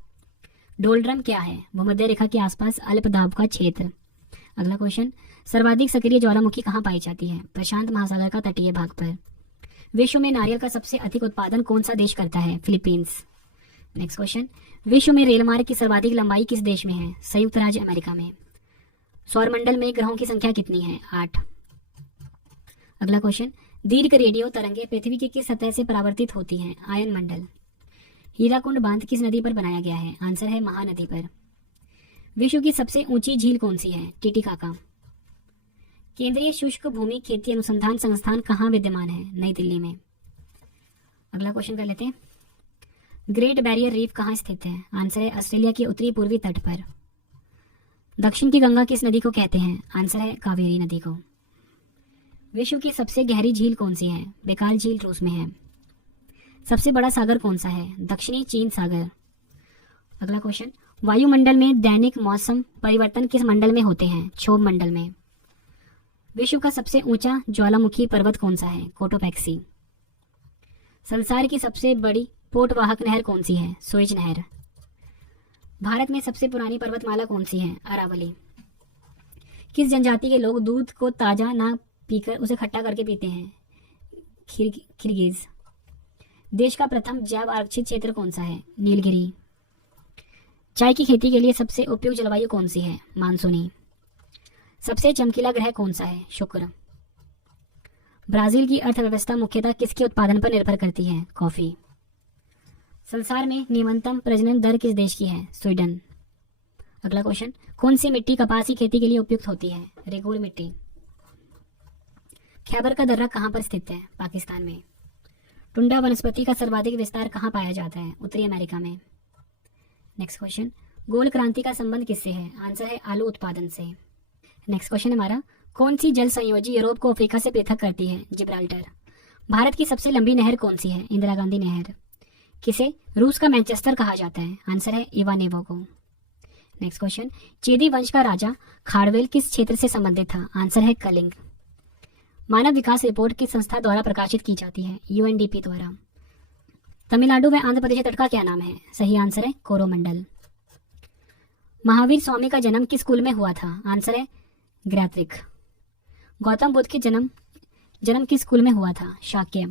डोलड्रम क्या है? भूमध्य रेखा के आसपास अल्प दाब का क्षेत्र। अगला क्वेश्चन, सर्वाधिक सक्रिय ज्वालामुखी कहाँ पाई जाती है? प्रशांत महासागर का तटीय भाग पर। विश्व में नारियल का सबसे अधिक उत्पादन कौन सा देश करता है? फिलीपींस। नेक्स्ट क्वेश्चन, विश्व में रेलमार्ग की सर्वाधिक लंबाई किस देश में है? संयुक्त राज्य अमेरिका में। सौरमंडल में ग्रहों की संख्या कितनी है? 8। अगला क्वेश्चन, दीर्घ रेडियो तरंगे पृथ्वी की किस सतह से परावर्तित होती हैं? आयन मंडल। हीराकुंड बांध किस नदी पर बनाया गया है? आंसर है महानदी पर। विश्व की सबसे ऊंची झील कौन सी है? टिटिकाका। केंद्रीय शुष्क भूमि खेती अनुसंधान संस्थान कहाँ विद्यमान है? नई दिल्ली में। अगला क्वेश्चन कर लेते हैं, ग्रेट बैरियर रीफ कहाँ स्थित है? आंसर है ऑस्ट्रेलिया के उत्तरी पूर्वी तट पर। दक्षिण की गंगा किस नदी को कहते हैं? आंसर है कावेरी नदी को। विश्व की सबसे गहरी झील कौन सी है? बेकाल झील रूस में है। सबसे बड़ा सागर कौन सा है? दक्षिणी चीन सागर। अगला क्वेश्चन, वायुमंडल में दैनिक मौसम परिवर्तन किस मंडल में होते हैं? क्षोभ मंडल में। विश्व का सबसे ऊंचा ज्वालामुखी पर्वत कौन सा है? कोटोपैक्सी। संसार की सबसे बड़ी पोटवाहक नहर कौन सी है? सुएज नहर। भारत में सबसे पुरानी पर्वतमाला कौन सी है? अरावली। किस जनजाति के लोग दूध को ताजा ना पीकर उसे खट्टा करके पीते हैं? किर्गिज। देश का प्रथम जैव आरक्षित क्षेत्र कौन सा है? नीलगिरी। चाय की खेती के लिए सबसे उपयुक्त जलवायु कौन सी है? मानसूनी। सबसे चमकीला ग्रह कौन सा है? शुक्र। ब्राजील की अर्थव्यवस्था मुख्यतः किसके उत्पादन पर निर्भर करती है? कॉफी। संसार में न्यूनतम प्रजनन दर किस देश की है? स्वीडन। अगला क्वेश्चन, कौन सी मिट्टी कपास की खेती के लिए उपयुक्त होती है? रेगुर मिट्टी। खैबर का दर्रा कहाँ पर स्थित है? पाकिस्तान में। टुंडा वनस्पति का सर्वाधिक विस्तार कहाँ पाया जाता है? उत्तरी अमेरिका में। नेक्स्ट क्वेश्चन, गोल क्रांति का संबंध किससे है? आंसर है आलू उत्पादन से। नेक्स्ट क्वेश्चन हमारा, कौन सी जल संयोजी यूरोप को अफ्रीका से पृथक करती है? जिब्राल्टर। भारत की सबसे लंबी नहर कौन सी है? इंदिरा गांधी नहर। किसे रूस का मैनचेस्टर कहा जाता है? आंसर है इवानेवो को। नेक्स्ट क्वेश्चन, चेदी वंश का राजा खारवेल किस क्षेत्र से संबंधित था? आंसर है कलिंग। मानव विकास रिपोर्ट किस संस्था द्वारा प्रकाशित की जाती है? यूएनडीपी द्वारा। तमिलनाडु व आंध्र प्रदेश तट का क्या नाम है? सही आंसर है कोरोमंडल। महावीर स्वामी का जन्म किस स्कूल में हुआ था? आंसर है ग्रैत्रिक। गौतम बुद्ध के जन्म किस स्कूल में हुआ था? शाक्य।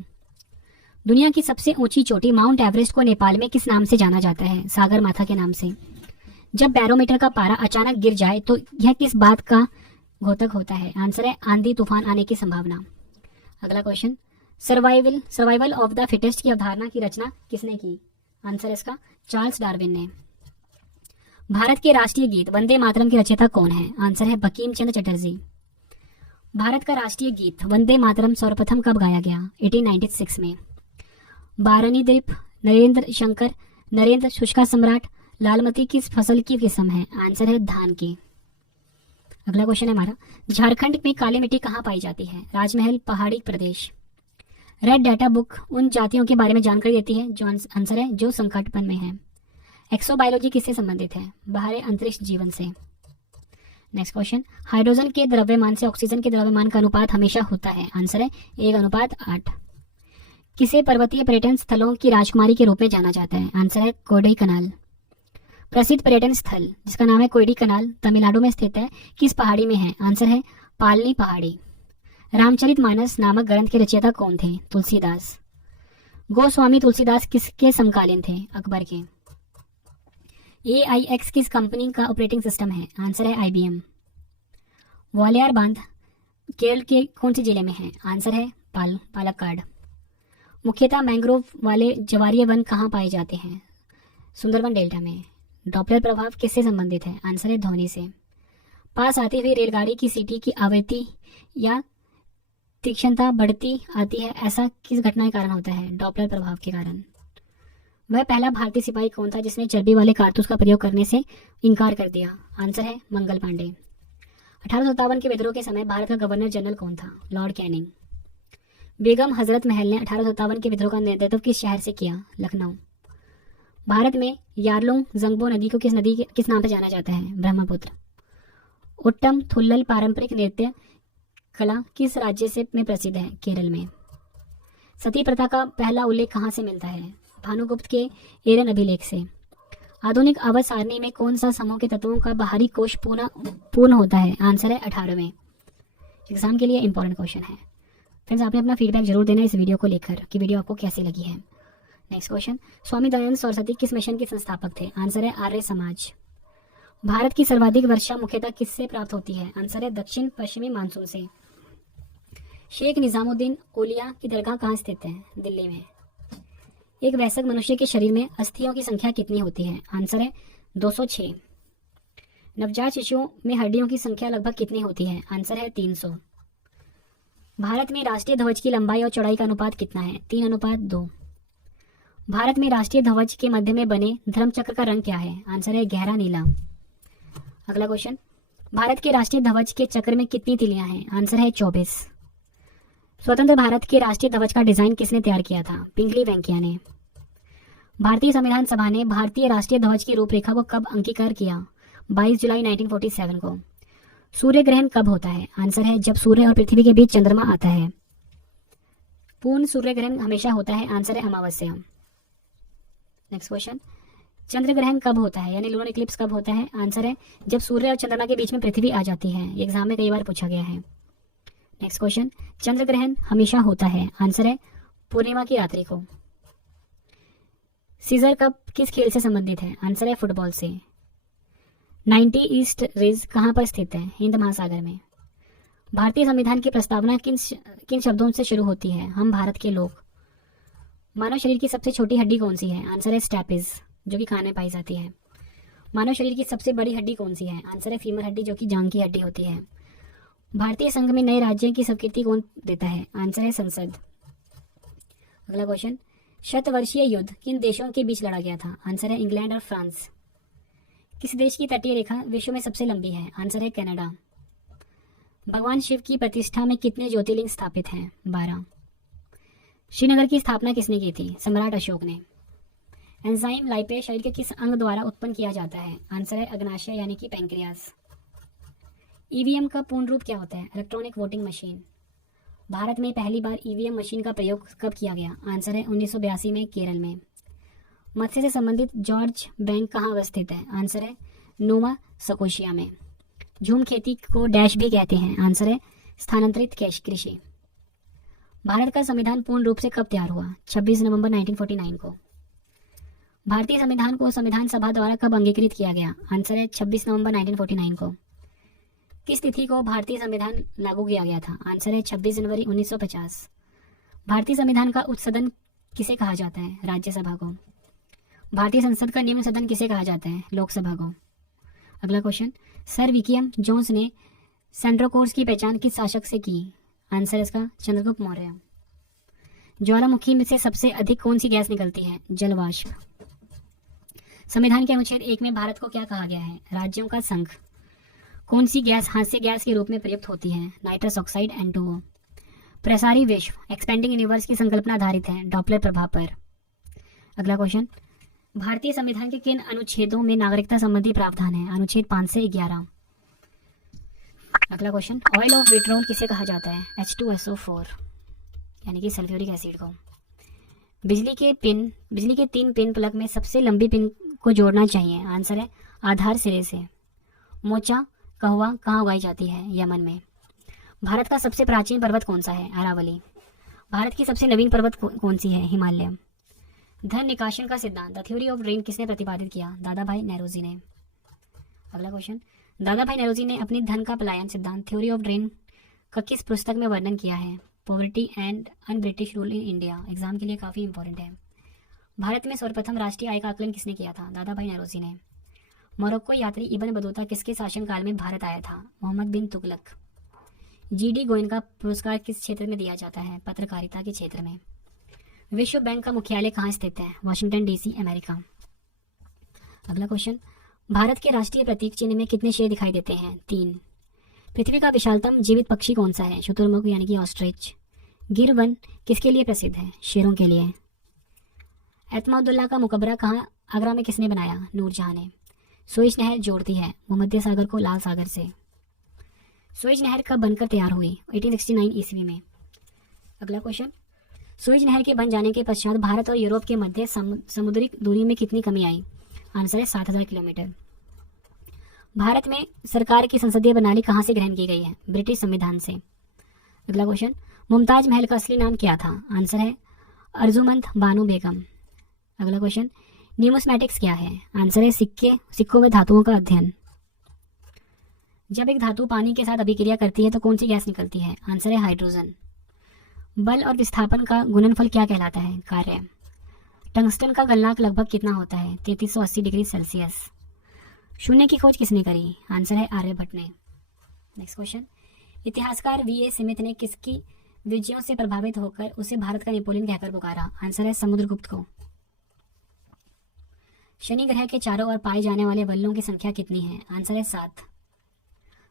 दुनिया की सबसे ऊंची चोटी माउंट एवरेस्ट को नेपाल में किस नाम से जाना जाता है? सागर माथा के नाम से। जब बैरोमीटर का पारा अचानक गिर जाए तो यह किस बात का घोतक होता है? आंसर है आंधी तूफान आने की संभावना। अगला question, survival of the fittest की अवधारणा की रचना किसने की? आंसर इसका चार्ल्स डार्विन ने। भारत के राष्ट्रीय गीत वंदे मातरम के रचयिता कौन है? आंसर है बंकिम चंद्र चटर्जी। भारत का राष्ट्रीय गीत वंदे मातरम सर्वप्रथम कब गाया गया? 1896 में। बारनी द्वीप, नरेंद्र शंकर, नरेंद्र शुष्का सम्राट, लालमती किस फसल की किस्म है? आंसर है धान की। अगला क्वेश्चन है हमारा, झारखंड में काली मिट्टी कहाँ पाई जाती है? राजमहल पहाड़ी प्रदेश। रेड डाटा बुक उन जातियों के बारे में जानकारी देती है जो आंसर है जो संकटपन में है। एक्सोबायोलॉजी किससे संबंधित है? बाहरी अंतरिक्ष जीवन से। नेक्स्ट क्वेश्चन, हाइड्रोजन के द्रव्यमान से ऑक्सीजन के द्रव्यमान का अनुपात हमेशा होता है? आंसर है 1:8। किसे पर्वतीय पर्यटन स्थलों की राजकुमारी के रूप में जाना जाता है? आंसर है कोडई कनाल। प्रसिद्ध पर्यटन स्थल जिसका नाम है कोइडी कनाल तमिलनाडु में स्थित है, किस पहाड़ी में है? आंसर है पालनी पहाड़ी। रामचरितमानस नामक ग्रंथ के रचयिता कौन थे? तुलसीदास। गोस्वामी तुलसीदास किसके समकालीन थे? अकबर के। AIX किस कंपनी का ऑपरेटिंग सिस्टम है? आंसर है IBM। ग्वालियर बांध केरल के कौन से जिले में है? आंसर है पालक्काड। मुख्यतः मैंग्रोव वाले ज्वारीय वन कहाँ पाए जाते हैं? सुंदरवन डेल्टा में। डॉपलर प्रभाव किससे संबंधित है? आंसर है ध्वनि से। पास आती हुई रेलगाड़ी की सीटी की आवृत्ति या तीक्ष्णता बढ़ती आती है, ऐसा किस घटना के कारण होता है? डॉपलर प्रभाव के कारण। वह पहला भारतीय सिपाही कौन था जिसने चर्बी वाले कारतूस का प्रयोग करने से इनकार कर दिया? आंसर है मंगल पांडे। 1857 के विद्रोह के समय भारत का गवर्नर जनरल कौन था? Lord Canning. बेगम हजरत महल ने 1857 के विद्रोह का नेतृत्व किस शहर से किया? लखनऊ। भारत में यारलुंग जंगबो नदी को किस नाम से जाना जाता है? ब्रह्मपुत्र। उट्टम थुल्लल पारंपरिक नृत्य कला किस राज्य में प्रसिद्ध है? केरल में। सती प्रथा का पहला उल्लेख कहाँ से मिलता है? भानुगुप्त के एरन अभिलेख से। आधुनिक अवध सारणी में कौन सा समूह के तत्वों का बाहरी कोश पूर्ण होता है? आंसर है 18वें। एग्जाम के लिए इंपॉर्टेंट क्वेश्चन है। फ्रेंड्स, आपने अपना फीडबैक जरूर देना इस वीडियो को लेकर कि वीडियो आपको कैसी लगी है। नेक्स्ट क्वेश्चन, स्वामी दयानंद सरस्वती किस मिशन के संस्थापक थे? आंसर है आर्य समाज। भारत की सर्वाधिक वर्षा मुख्यतः किससे प्राप्त होती है? आंसर है दक्षिण पश्चिमी मानसून से। शेख निजामुद्दीन औलिया की दरगाह कहाँ स्थित है? दिल्ली में। एक वयस्क मनुष्य के शरीर में अस्थियों की संख्या कितनी होती है? आंसर है 206। नवजात शिशुओं में हड्डियों की संख्या लगभग कितनी होती है? आंसर है 300। भारत में राष्ट्रीय ध्वज की लंबाई और चौड़ाई का अनुपात कितना है? 3:2। भारत में राष्ट्रीय ध्वज के मध्य में बने धर्मचक्र का रंग क्या है? आंसर है गहरा नीला। अगला क्वेश्चन, भारत के राष्ट्रीय ध्वज के चक्र में कितनी तिलियां हैं? आंसर है 24। स्वतंत्र भारत के राष्ट्रीय ध्वज का डिजाइन किसने तैयार किया था? पिंगली वेंकैया ने। भारतीय संविधान सभा ने भारतीय राष्ट्रीय ध्वज की रूपरेखा को कब अंगीकार किया? 22 जुलाई 1947 को। सूर्य ग्रहण कब होता है? आंसर है जब सूर्य और पृथ्वी के बीच चंद्रमा आता है। पूर्ण सूर्य ग्रहण हमेशा होता है। आंसर है अमावस्या। नेक्स्ट क्वेश्चन, चंद्र ग्रहण कब होता है यानी लूनर इक्लिप्स कब होता है? आंसर है जब सूर्य और चंद्रमा के बीच में पृथ्वी आ जाती है। ये एग्जाम में कई बार पूछा गया है। नेक्स्ट क्वेश्चन, चंद्र ग्रहण हमेशा होता है। आंसर है पूर्णिमा की रात्रि को। सीजर कप किस खेल से संबंधित है? आंसर है फुटबॉल से। 90 ईस्ट रिज कहाँ पर स्थित है? हिंद महासागर में। भारतीय संविधान की प्रस्तावना किन शब्दों से शुरू होती है? हम भारत के लोग। मानव शरीर की सबसे छोटी हड्डी कौन सी है? आंसर है स्टैपिस, जो कि कान में पाई जाती है। मानव शरीर की सबसे बड़ी हड्डी कौन सी है? आंसर है फीमर हड्डी, जो कि जांघ की हड्डी होती है। भारतीय संघ में नए राज्यों की स्वीकृति कौन देता है? आंसर है संसद। अगला क्वेश्चन, शतवर्षीय युद्ध किन देशों के बीच लड़ा गया था? आंसर है इंग्लैंड और फ्रांस। किस देश की तटीय रेखा विश्व में सबसे लंबी है? आंसर है कनाडा। भगवान शिव की प्रतिष्ठा में कितने ज्योतिर्लिंग स्थापित हैं? 12। श्रीनगर की स्थापना किसने की थी? सम्राट अशोक ने। एंजाइम लाइपेज शरीर के किस अंग द्वारा उत्पन्न किया जाता है? आंसर है अग्नाशय यानी कि पैंक्रियास। ईवीएम का पूर्ण रूप क्या होता है? Electronic voting machine. भारत में पहली बार ईवीएम मशीन का प्रयोग कब किया गया? आंसर है 1982 में केरल में। मत्स्य से संबंधित जॉर्ज बैंक कहाँ अवस्थित है? आंसर है नोवा स्कोशिया में। झूम खेती को डैश भी कहते हैं? आंसर है स्थानांतरित कृषि। भारत का संविधान पूर्ण रूप से कब तैयार हुआ? 26 नवंबर 1949 को। भारतीय संविधान को संविधान सभा द्वारा कब अंगीकृत किया गया? आंसर है 26 नवंबर 1949 को। किस तिथि को भारतीय संविधान लागू किया गया था? आंसर है 26 जनवरी 1950। भारतीय संविधान का उच्च सदन किसे कहा जाता है? राज्यसभा को। भारतीय संसद का निम्न सदन किसे कहा जाता है? लोकसभा को। अगला क्वेश्चन, सर विलियम जोन्स ने सेंट्रोकोर्स की पहचान किस शासक से की? आंसर इसका चंद्रगुप्त मौर्य। ज्वालामुखी में से सबसे अधिक कौन सी गैस निकलती है? जलवाष्प। संविधान के अनुच्छेद 1 में भारत को क्या कहा गया है? राज्यों का संघ। कौन सी गैस हास्य गैस के रूप में प्रयुक्त होती है? Nitrous oxide N2O। प्रसारी विश्व एक्सपेंडिंग यूनिवर्स की संकल्पना आधारित है डॉपलर प्रभाव पर। अगला क्वेश्चन, भारतीय संविधान के किन अनुच्छेदों में नागरिकता संबंधी प्रावधान है? अनुच्छेद 5 से 11। अगला क्वेश्चन, ऑयल ऑफ विट्रोल किसे कहा जाता है? H2SO4 यानी कि सल्फ्यूरिक एसिड को। बिजली के 3 पिन प्लग में सबसे लंबी पिन को जोड़ना चाहिए? आंसर है आधार सिरे से। मोचा कहवा कहाँ उगाई जाती है? यमन में। भारत का सबसे प्राचीन पर्वत कौन सा है? अरावली। भारत की सबसे नवीन पर्वत कौन सी है? हिमालय। धन निकासन का सिद्धांत द थ्योरी ऑफ ड्रेन किसने प्रतिपादित किया? दादा भाई नौरोजी ने। अगला क्वेश्चन, दादा भाई नौरोजी ने अपनी धन का पलायन सिद्धांत थ्योरी ऑफ ड्रेन का किस पुस्तक में वर्णन किया है? Poverty and un British rule in India. Exam के लिए काफी इंपॉर्टेंट है। भारत में सर्वप्रथम राष्ट्रीय आय का आकलन किसने किया था? दादा भाई नौरोजी ने। मोरक्को यात्री इब्न बतूता किसके शासनकाल में भारत आया था? मोहम्मद बिन तुगलक। GD गोयनका पुरस्कार किस क्षेत्र में दिया जाता है? पत्रकारिता के क्षेत्र में। विश्व बैंक का मुख्यालय कहाँ स्थित है? Washington DC, America. अगला क्वेश्चन, भारत के राष्ट्रीय प्रतीक चिन्ह में कितने शेर दिखाई देते हैं? 3। पृथ्वी का विशालतम जीवित पक्षी कौन सा है? शुतुरमुर्ग यानी कि ऑस्ट्रिच। गिर वन किसके लिए प्रसिद्ध है? शेरों के लिए। एतमादुल्ला का मुकबरा कहाँ आगरा में किसने बनाया? नूरजहां ने। सुएज नहर जोड़ती है भूमध्य सागर को लाल सागर से। सुएज नहर कब बनकर तैयार हुई? 1869 ईस्वी में। अगला क्वेश्चन, सुएज नहर के बन जाने के पश्चात भारत और यूरोप के मध्य समुद्री दूरी में कितनी कमी आई? आंसर है 7000 किलोमीटर। भारत में सरकार की संसदीय प्रणाली कहाँ से ग्रहण की गई है? ब्रिटिश संविधान से। अगला क्वेश्चन, मुमताज महल का असली नाम क्या था? आंसर है अर्जुमंद बानो बेगम। अगला क्वेश्चन, न्यूमिस्मैटिक्स क्या है? आंसर है सिक्कों व धातुओं का अध्ययन। जब एक धातु पानी के साथ अभिक्रिया करती है तो कौन सी गैस निकलती है? आंसर है हाइड्रोजन। बल और विस्थापन का गुणनफल क्या कहलाता है? कार्य। टंगस्टन का गलनांक लगभग कितना होता है? 3380 डिग्री सेल्सियस। शून्य की खोज किसने करी? आंसर है आर्यभट्ट ने। नेक्स्ट क्वेश्चन, इतिहासकार VA स्मिथ ने किसकी विजयों से प्रभावित होकर उसे भारत का नेपोलियन कहकर पुकारा? आंसर है समुद्रगुप्त को। शनि ग्रह के चारों ओर पाए जाने वाले बल्लों की संख्या कितनी है? आंसर है 7।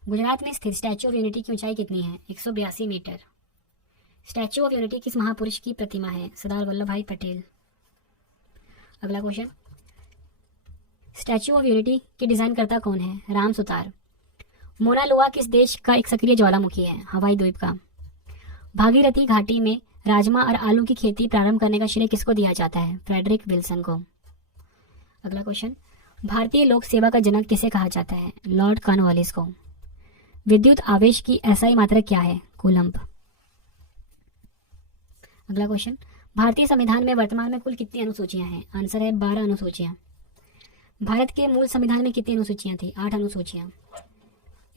गुजरात में स्थित स्टैच्यू ऑफ यूनिटी की ऊंचाई कितनी है? 182 मीटर। स्टैच्यू ऑफ यूनिटी किस महापुरुष की प्रतिमा है? सरदार वल्लभ भाई पटेल। अगला क्वेश्चन, स्टैच्यू ऑफ यूनिटी के डिजाइन करता कौन है? राम सुतार। मोना लोआ किस देश का एक सक्रिय ज्वालामुखी है? हवाई द्वीप का। भागीरथी घाटी में राजमा और आलू की खेती प्रारंभ करने का श्रेय किसको दिया जाता है? फ्रेडरिक विल्सन को। अगला क्वेश्चन, भारतीय लोक सेवा का जनक किसे कहा जाता है? लॉर्ड कॉर्नवालिस को। विद्युत आवेश की SI मात्रा क्या है? कूलम्ब। अगला क्वेश्चन, भारतीय संविधान में वर्तमान में कुल कितनी अनुसूचियां हैं? आंसर है 12 अनुसूचियां। भारत के मूल संविधान में कितनी अनुसूचियां थी? 8 अनुसूचियां।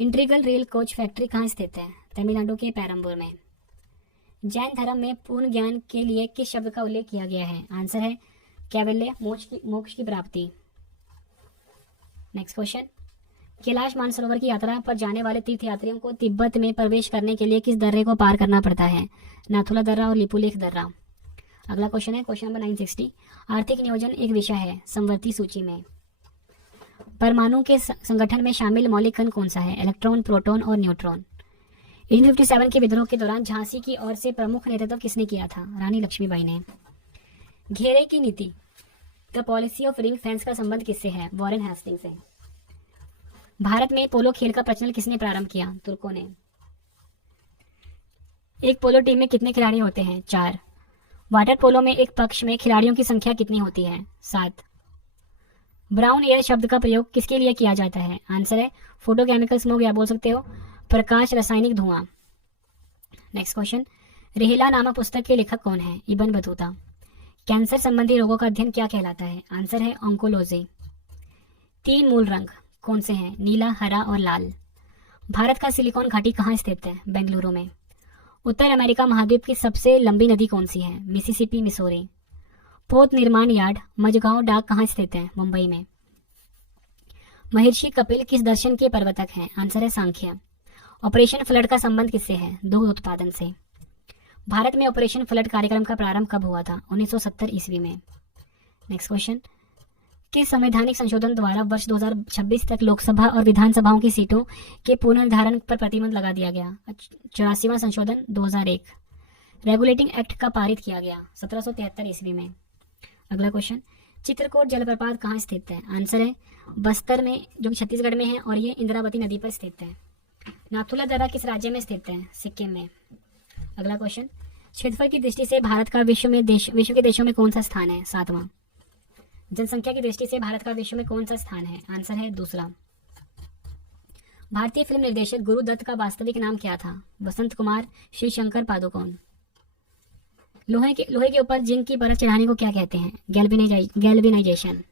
इंटीग्रल रेल कोच फैक्ट्री कहाँ स्थित है? तमिलनाडु के पेरम्बूर में। जैन धर्म में पूर्ण ज्ञान के लिए किस शब्द का उल्लेख किया गया है? आंसर है कैवल्य, मोक्ष की प्राप्ति। नेक्स्ट क्वेश्चन, कैलाश मानसरोवर की यात्रा पर जाने वाले तीर्थयात्रियों को तिब्बत में प्रवेश करने के लिए किस दर्रे को पार करना पड़ता है? नाथुला दर्रा और लिपुलेख दर्रा। अगला क्वेश्चन है क्वेश्चन नंबर 960, आर्थिक नियोजन एक विषय है समवर्ती सूची में। परमाणु के संगठन में शामिल मौलिक कण कौन सा है? इलेक्ट्रॉन, प्रोटॉन और न्यूट्रॉन। 1857 के विद्रोह के दौरान झांसी की ओर से प्रमुख नेतृत्व किसने किया था? रानी लक्ष्मीबाई ने। घेरे की नीति the policy of ring fence का संबंध किससे है? वॉरेन हेस्टिंग से। भारत में पोलो खेल का प्रचलन किसने प्रारंभ किया? तुर्कों ने। एक पोलो टीम में कितने खिलाड़ी होते हैं? 4। वाटर पोलो में एक पक्ष में खिलाड़ियों की संख्या कितनी होती है? 7। ब्राउन एयर शब्द का प्रयोग किसके लिए किया जाता है? आंसर है फोटोकेमिकल स्मोक, या बोल सकते हो प्रकाश रासायनिक धुआं। नेक्स्ट क्वेश्चन, रेहला नामक पुस्तक के लेखक कौन है? Ibn Battuta. कैंसर संबंधी रोगों का अध्ययन क्या कहलाता है? आंसर है ऑन्कोलॉजी। 3 मूल रंग कौन से हैं? नीला, हरा और लाल। भारत का सिलिकॉन घाटी कहाँ स्थित है? बेंगलुरु में। उत्तर अमेरिका महाद्वीप की सबसे लंबी नदी कौन सी है? Mississippi, Missouri. पोत निर्माण यार्ड मजगांव डाक कहाँ स्थित है? मुंबई में। महर्षि कपिल किस दर्शन के प्रवर्तक हैं? आंसर है सांख्य। ऑपरेशन फ्लड का संबंध किससे है? दुग्ध उत्पादन से। भारत में ऑपरेशन फ्लड कार्यक्रम का प्रारंभ कब हुआ था? 1970 ईस्वी में। नेक्स्ट क्वेश्चन, किस संवैधानिक संशोधन द्वारा वर्ष 2026 तक लोकसभा और विधानसभाओं की सीटों के पुनर्निर्धारण पर प्रतिबंध लगा दिया गया? 84वां संशोधन 2001। रेगुलेटिंग एक्ट का पारित किया गया? 1773 ईस्वी में। अगला क्वेश्चन, चित्रकूट जलप्रपात कहाँ स्थित है? आंसर है बस्तर में, जो कि छत्तीसगढ़ में है, और ये इंद्रावती नदी पर स्थित है। नाथुला दर्रा किस राज्य में स्थित है? सिक्किम में। अगला क्वेश्चन, क्षेत्रफल की दृष्टि से भारत का विश्व के देशों में कौन सा स्थान है? 7वां। जनसंख्या की दृष्टि से भारत का विश्व में कौन सा स्थान है? आंसर है दूसरा। भारतीय फिल्म निर्देशक गुरु दत्त का वास्तविक नाम क्या था? वसंत कुमार श्री शंकर पादुकोण। लोहे के ऊपर जिंक की परत चढ़ाने को क्या कहते हैं? गैल्वेनाइजेशन।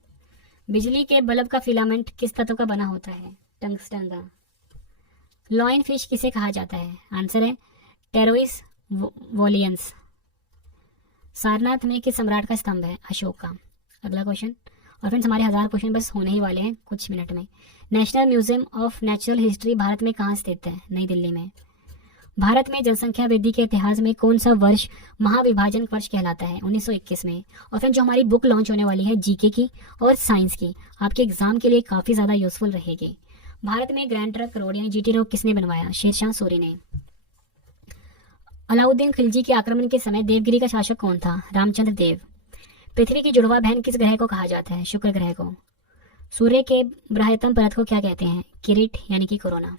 बिजली के बल्ब का फिलामेंट किस तत्व का बना होता है? टंगस्टन का। लॉइन फिश किसे कहा जाता है? आंसर है टेरोइस वोलियंस। सारनाथ में किस सम्राट का स्तंभ है? अशोक का। अगला क्वेश्चन, और फ्रेंड्स हमारे 1000 क्वेश्चन बस होने ही वाले हैं कुछ मिनट में। National museum of natural history Bharat में कहाँ स्थित है? नई दिल्ली में। भारत में जनसंख्या वृद्धि के इतिहास में कौन सा वर्ष महाविभाजन वर्ष कहलाता है? 1921 में। और फिर जो हमारी बुक लॉन्च होने वाली है जीके की और साइंस की, आपके एग्जाम के लिए काफी ज्यादा यूजफुल रहेगी। भारत में ग्रैंड ट्रंक रोड यानी जीटी रोड किसने बनवाया? शेरशाह सूरी ने। अलाउद्दीन खिलजी के आक्रमण के समय देवगिरी का शासक कौन था? रामचंद्र देव। पृथ्वी की जुड़वा बहन किस ग्रह को कहा जाता है? शुक्र ग्रह को। सूर्य के बृहत्तम परत को क्या कहते हैं? किरीट यानी कि कोरोना।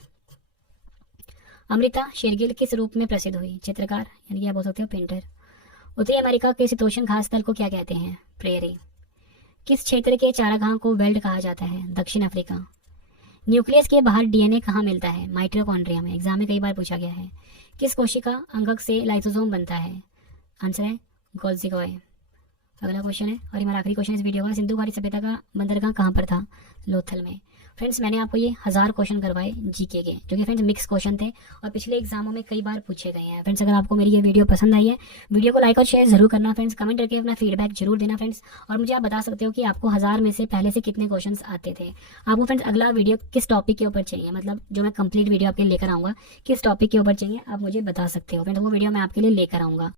अमृता शेरगिल किस रूप में प्रसिद्ध हुई? चित्रकार यानी कि आप बोल सकते हो पेंटर। उत्तरी अमेरिका के शीतोष्ण घास तल को क्या कहते हैं? प्रेरी। किस क्षेत्र के चारागाह को वेल्ड कहा जाता है? दक्षिण अफ्रीका। न्यूक्लियस के बाहर डीएनए कहाँ मिलता है? माइटोकॉन्ड्रिया में। एग्जाम में कई बार पूछा गया है। किस कोशिका अंगक से लाइसोसोम बनता है? आंसर है गोल्जी गॉय। अगला क्वेश्चन है, और हमारा आखिरी क्वेश्चन इस वीडियो का, सिंधु घाटी सभ्यता का बंदरगाह कहाँ पर था? लोथल में। फ्रेंड्स मैंने आपको ये 1000 क्वेश्चन करवाए जीके के, जो कि फ्रेंड्स मिक्स क्वेश्चन थे और पिछले एग्जामों में कई बार पूछे गए हैं। फ्रेंड्स अगर आपको मेरी ये वीडियो पसंद आई है, वीडियो को लाइक और शेयर जरूर करना फ्रेंड्स, कमेंट करके अपना फीडबैक जरूर देना फ्रेंड्स, और मुझे आप बता सकते हो कि आपको 1000 में से पहले से कितने क्वेश्चन आते थे। आपको फ्रेंड्स अगला वीडियो किस टॉपिक के ऊपर चाहिए, मतलब जो मैं कंप्लीट वीडियो आपके लेकर आऊँगा किस टॉपिक के ऊपर चाहिए, आप मुझे बता सकते हो फ्रेंड्स, वो वीडियो मैं आपके लिए लेकर आऊँगा।